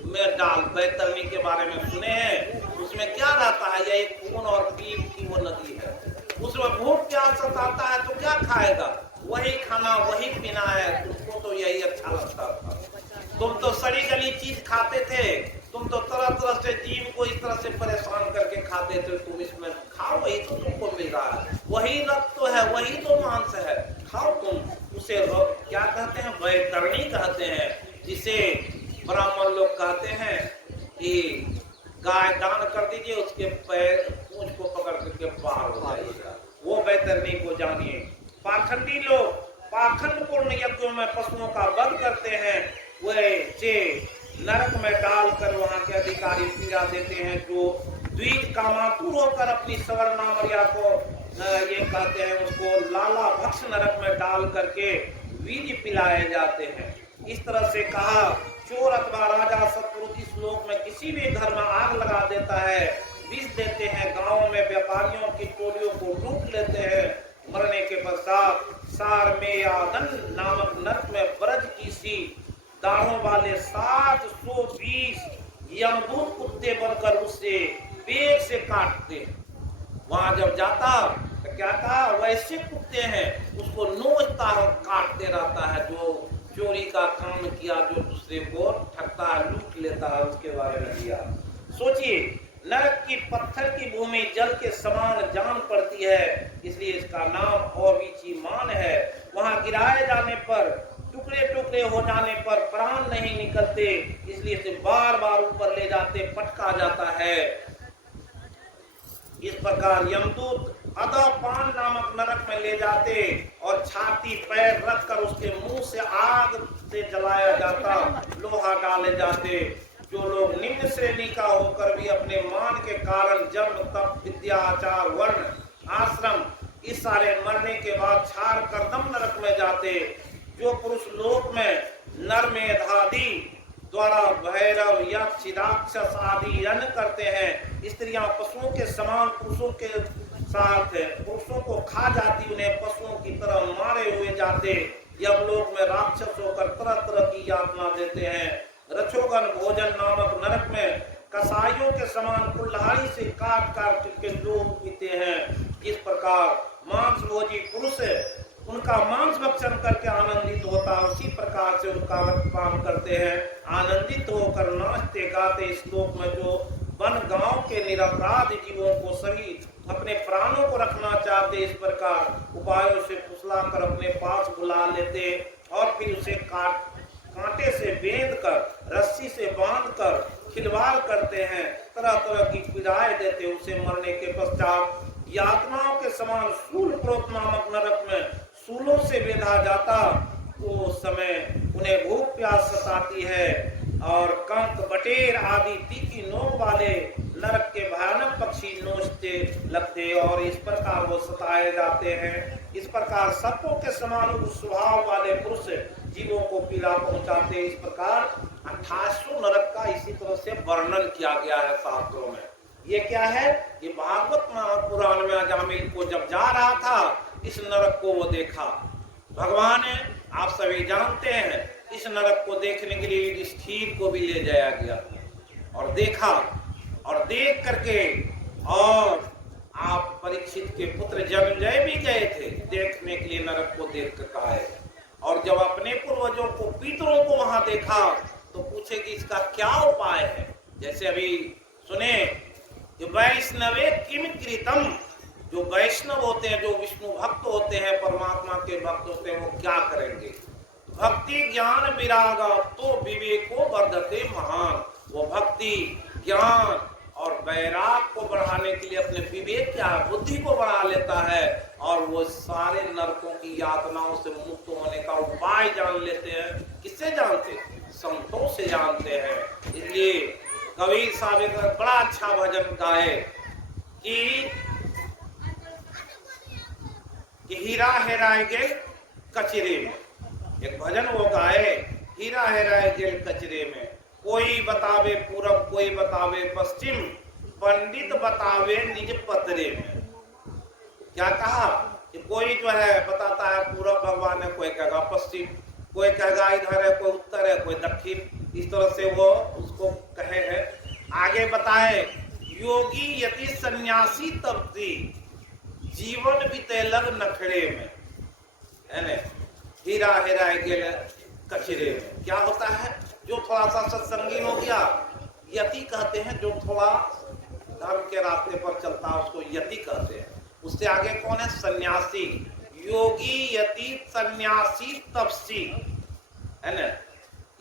में डाल बैतरणी के बारे में सुने हैं, उसमें क्या रहता है, यह एक खून और पीव की वो नदी है। उसमें भूख प्यास सताता है तो क्या खाएगा, वही खाना वही पीना है। तुमको तो यही अच्छा लगता था, तुम तो सड़ी गली चीज खाते थे, तुम तो तरह तरह से जीव को इस तरह से परेशान करके खाते थे। तुम इसमें खाओ, वही तो तुमको मिल रहा है, वही रक्त तो है, वही तो मांस है, खाओ तुम। उसे क्या कहते हैं, बैतरणी कहते हैं, जिसे ब्राह्मण लोग कहते हैं कि गाय दान कर दीजिए, उसके पैर पूंछ को पकड़ करके बाहर हो जाएगा, वो बैतरणी को जानिए। पाखंडी लोग पाखंड पूर्ण यज्ञों में पशुओं का वध करते हैं, वे नरक में डालकर वहां के अधिकारी पीड़ा देते हैं। जो द्विज कामातुर होकर अपनी सवर्णा मर्यादा को ये कहते हैं, उसको लाला भक्ष नरक में डाल करके बीज पिलाए जाते हैं। इस तरह से कहा, चोर अथवा राजा सत्पुरुष इस लोक में किसी भी घर में आग लगा देता है, विष देते हैं, गांवों में व्यापारियों की टोलियों को लूट लेते हैं। मरने के पश्चात सार में यादन नामक नरक में ब्रज की सी दाढ़ों वाले 720 यमदूत कुत्ते बनकर उससे पेट से काटते। वहां जब जाता तो क्या था, वैसे कुत्ते हैं, उसको नोचता है, काटते रहता है। जो चोरी का काम किया, जो दूसरे को ठगता है, लूट लेता है, उसके बारे में दिया। सोचिए, नरक की पत्थर की भूमि जल के समान जान पड़ती है, इसलिए इसका नाम अविचीमान है। वहां गिराए जाने पर, टुकड़े टुकड़े हो जाने पर प्राण नहीं निकलते, इसलिए इसे बार बार ऊपर ले जाते, पटका जाता है। इस प्रकार यमदूत अधपान नामक नरक में ले जाते और छाती पैर रखकर उसके मुंह से आग से जलाया जाता, लोहा डाले जाते। जो लोग निम्न श्रेणी का होकर भी अपने मान के कारण जन्म तप विद्या आचार वर्ण आश्रम इस सारे मरने के बाद छाड़ कर दम नरक में जाते। जो पुरुष लोक में नर मेधादि द्वारा भैरव यक्ष राक्षस आदि यज्ञ करते हैं। स्त्रियां पशुओं के समान पुरुषों के साथ पुरुषों को खा जाती, उन्हें पशुओं की तरह मारे हुए जाते। यमलोक में राक्षस होकर तरह तरह की यातना देते हैं। रक्षोगण भोजन नामक नरक में कसाईयों के समान कुल्हाड़ी से काट काट के लोग पीते हैं। इस प्रकार मांस भोजी पुरुष उनका मांस भक्षण करके आनंदित होता है, उसी प्रकार से उनका रक्तपान करते हैं। आनंदित होकर नाचते गाते इस लोक में जो वन गांव के निरपराध जीवों को सभी अपने प्राणों को रखना चाहते, इस प्रकार उपायों से फुसलाकर अपने पास बुला लेते और फिर उसे कांटे से बेंध कर रस्सी से बांधकर खिलवाड़ करते हैं, तरह तरह की पीड़ाएं देते। उसे मरने के पश्चात यातनाओं के समान शूलप्रोत नामक नरक में शूलों से बेधा जाता। वो समय उन्हें भूख प्यास सताती है और कंक बटेर आदि तीखी नोक वाले नरक के भयानक पक्षी नोचते लगते और इस प्रकार वो सताए जाते हैं। इस प्रकार सर्पों के समान स्वभाव वाले पुरुष जीवों को पीड़ा पहुंचाते। इस प्रकार 2800 नरक का इसी तरह से वर्णन किया गया है शास्त्रों में। ये क्या है? ये भागवत महापुराण में अजामिल को जब जा रहा था, इस नरक को वो देखा। भगवान आप सभी जानते हैं, इस नरक को देखने के लिए युधिष्ठिर को भी ले जाया गया और देखा, और देख करके और आप परीक्षित के पुत्र जन्मेजय भी गए थे देखने के लिए, नरक को देख कर आए। और जब अपने पूर्वजों को पितरों को वहां देखा तो पूछे कि इसका क्या उपाय है। जैसे अभी सुने कि वैष्णवे किम कृतम, जो वैष्णव होते हैं, जो विष्णु भक्त होते हैं, परमात्मा के भक्त होते हैं, वो क्या करेंगे? भक्ति ज्ञान विरागा तो विवेको वर्धते महान। वो भक्ति ज्ञान और वैराग को बढ़ाने के लिए अपने विवेक क्या बुद्धि को बढ़ा लेता है और वो सारे नरकों की यातनाओं से मुक्त होने का उपाय जान लेते हैं। किससे जानते? संतों से जानते हैं। इसलिए कबीर साहब एक बड़ा अच्छा भजन गाए कि हीरा हेराए गेल कचरे में। एक भजन वो गाए, हीरा हेराए गेल कचरे में, कोई बतावे पूरब कोई बतावे पश्चिम, पंडित बतावे निज पतरे में। क्या कहा कि कोई जो है बताता है पूरब भगवान है, कोई कहेगा पश्चिम, कोई कहेगा इधर है, कोई उत्तर है, कोई दक्षिण। इस तरह से वो उसको कहे है। आगे बताए योगी यति सन्यासी तपती, जीवन बीते लग नखड़े में, है ना? हीरा हेराए गेल कचरे में। क्या होता है? जो थोड़ा सा सत्संगी हो गया, यति कहते हैं। जो थोड़ा धर्म के रास्ते पर चलता है उसको यति कहते हैं। उससे आगे कौन है? सन्यासी। योगी यति सन्यासी तपसी, है ना?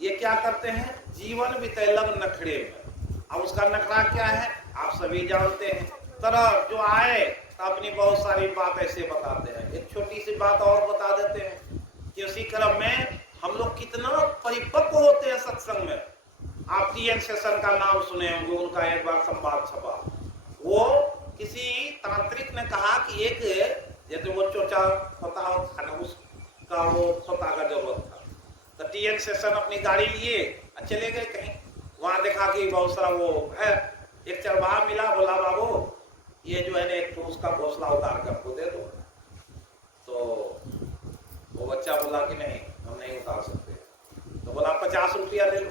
ये क्या करते हैं? जीवन बीतेलग नखड़े में। अब उसका नखड़ा क्या है आप सभी जानते हैं। तरह जो आए तो अपनी बहुत सारी बात ऐसे बताते हैं। एक छोटी सी बात और बता देते हैं कि उसी क्रम में हम लोग कितना परिपक्व होते हैं सत्संग में। आप टीएन सेशन का नाम सुने होंगे, उनका एक बार संवाद छपा। वो किसी तांत्रिक ने कहा कि एक जैसे वो चोचा होता था ना, उसका वो पता का जरूरत था। तो टीएन सेशन अपनी गाड़ी लिए चले गए कहीं, वहां देखा कि बहुत सारा वो है। एक चरवाहा मिला, बोला बाबू ये जो है ना एक तो उसका घोंसला उतार कर आपको दे दो। तो वो बच्चा बोला कि नहीं हम नहीं उतार सकते। तो बोला 50 रुपया ले लो।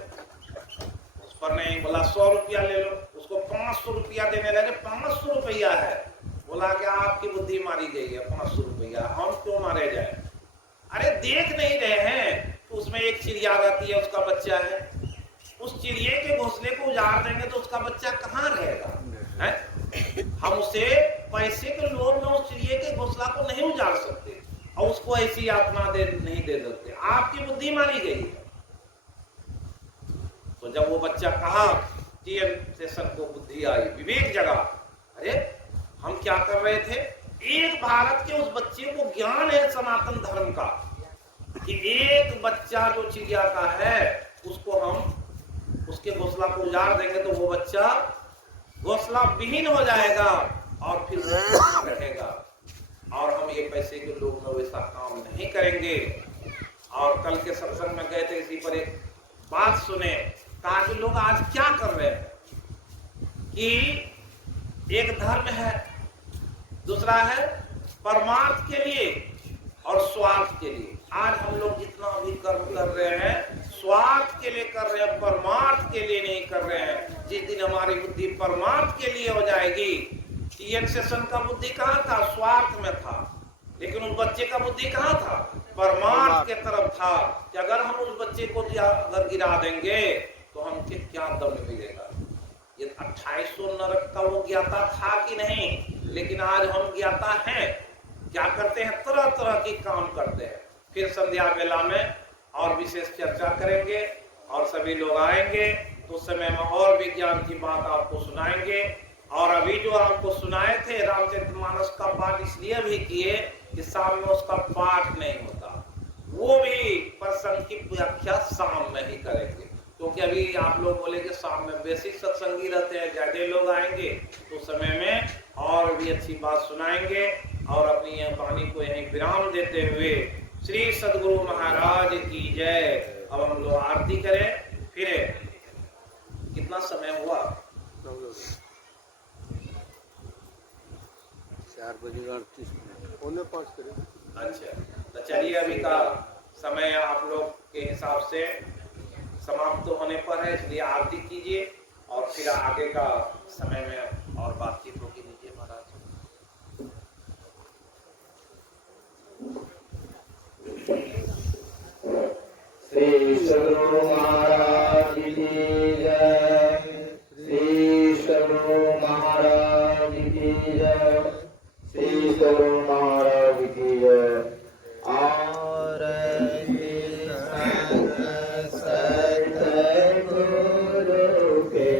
उस पर नहीं, बोला 100 रुपया ले लो। उसको 500 रुपया देने लगे। 500 रुपया है। बोला कि आपकी बुद्धि मारी गई है, 500 रुपया हम क्यों मारे जाए? अरे देख नहीं रहे हैं तो उसमें एक चिड़िया रहती है, उसका बच्चा है। उस चिड़िया के घोंसले को उजाड़ देंगे तो उसका बच्चा कहाँ रहेगा? है? हम उसे पैसे के लोभ में उस चिड़िया के घोंसला को नहीं उजाड़ सकते और उसको ऐसी यातना नहीं दे देते। आपकी बुद्धि मारी गई है। तो जब वो बच्चा कहा टीएन सेशन को बुद्धि आई, विवेक जगा। अरे हम क्या कर रहे थे? एक भारत के उस बच्चे को ज्ञान है सनातन धर्म का कि एक बच्चा जो चिड़िया का है उसको हम उसके घोंसला को उजाड़ देंगे तो वो बच्चा घोंसला विहीन हो जाएगा और फिर रहेगा। और हम ये पैसे के लोग में वैसा काम नहीं करेंगे। और कल के सत्संग में गए थे, इसी पर एक बात सुने कहा कि लोग आज क्या कर रहे हैं कि एक धर्म है, दूसरा है परमार्थ के लिए और स्वार्थ के लिए। आज हम लोग जितना भी कर्म कर रहे हैं स्वार्थ के लिए कर रहे हैं, परमार्थ के लिए नहीं कर रहे हैं। जिस दिन हमारी बुद्धि परमार्थ के लिए हो जाएगी, टीएन सेशन का बुद्धि कहाँ था? स्वार्थ में था। लेकिन उस बच्चे का बुद्धि कहाँ था? परमार्थ के तरफ था कि अगर हम उस बच्चे को अगर गिरा देंगे तो हमके क्या दंड मिलेगा। ये 2800 नरक का वो ज्ञाता था कि नहीं? लेकिन आज हम ज्ञाता हैं, क्या करते हैं? तरह तरह के काम करते हैं। फिर संध्या वेला में और विशेष चर्चा करेंगे और सभी लोग आएंगे तो उस समय में और विज्ञान की बात आपको सुनाएंगे। और अभी जो आपको सुनाए थे रामचरितमानस का पाठ इसलिए भी किए कि शाम में उसका पाठ नहीं होता, वो भी प्रसंग की व्याख्या शाम में ही करेंगे। क्योंकि अभी आप लोग बोले कि शाम में बेसी सत्संगी रहते हैं, ज्यादा लोग आएंगे तो समय में और भी अच्छी बात सुनाएंगे। और अपनी यह वाणी को यहीं विराम देते हुए श्री सद्गुरु महाराज की जय। अब हम लोग आरती करें। फिर कितना समय हुआ? 4:38 पौने 5 करें। अच्छा, तो चलिए अभी का समय आप लोग के हिसाब से समाप्त होने पर है, इसलिए आरती कीजिए और फिर आगे का समय में और बातचीत होगी। लीजिए महाराज। श्री सद्गुरु महाराज की जय। श्री सद्गुरु महाराज की जय। श्री सद्गुरु महाराज की जय। और सतगुरु के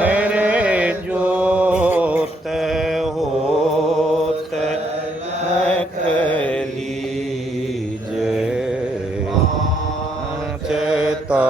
मेरे जोत होत लीजे चेता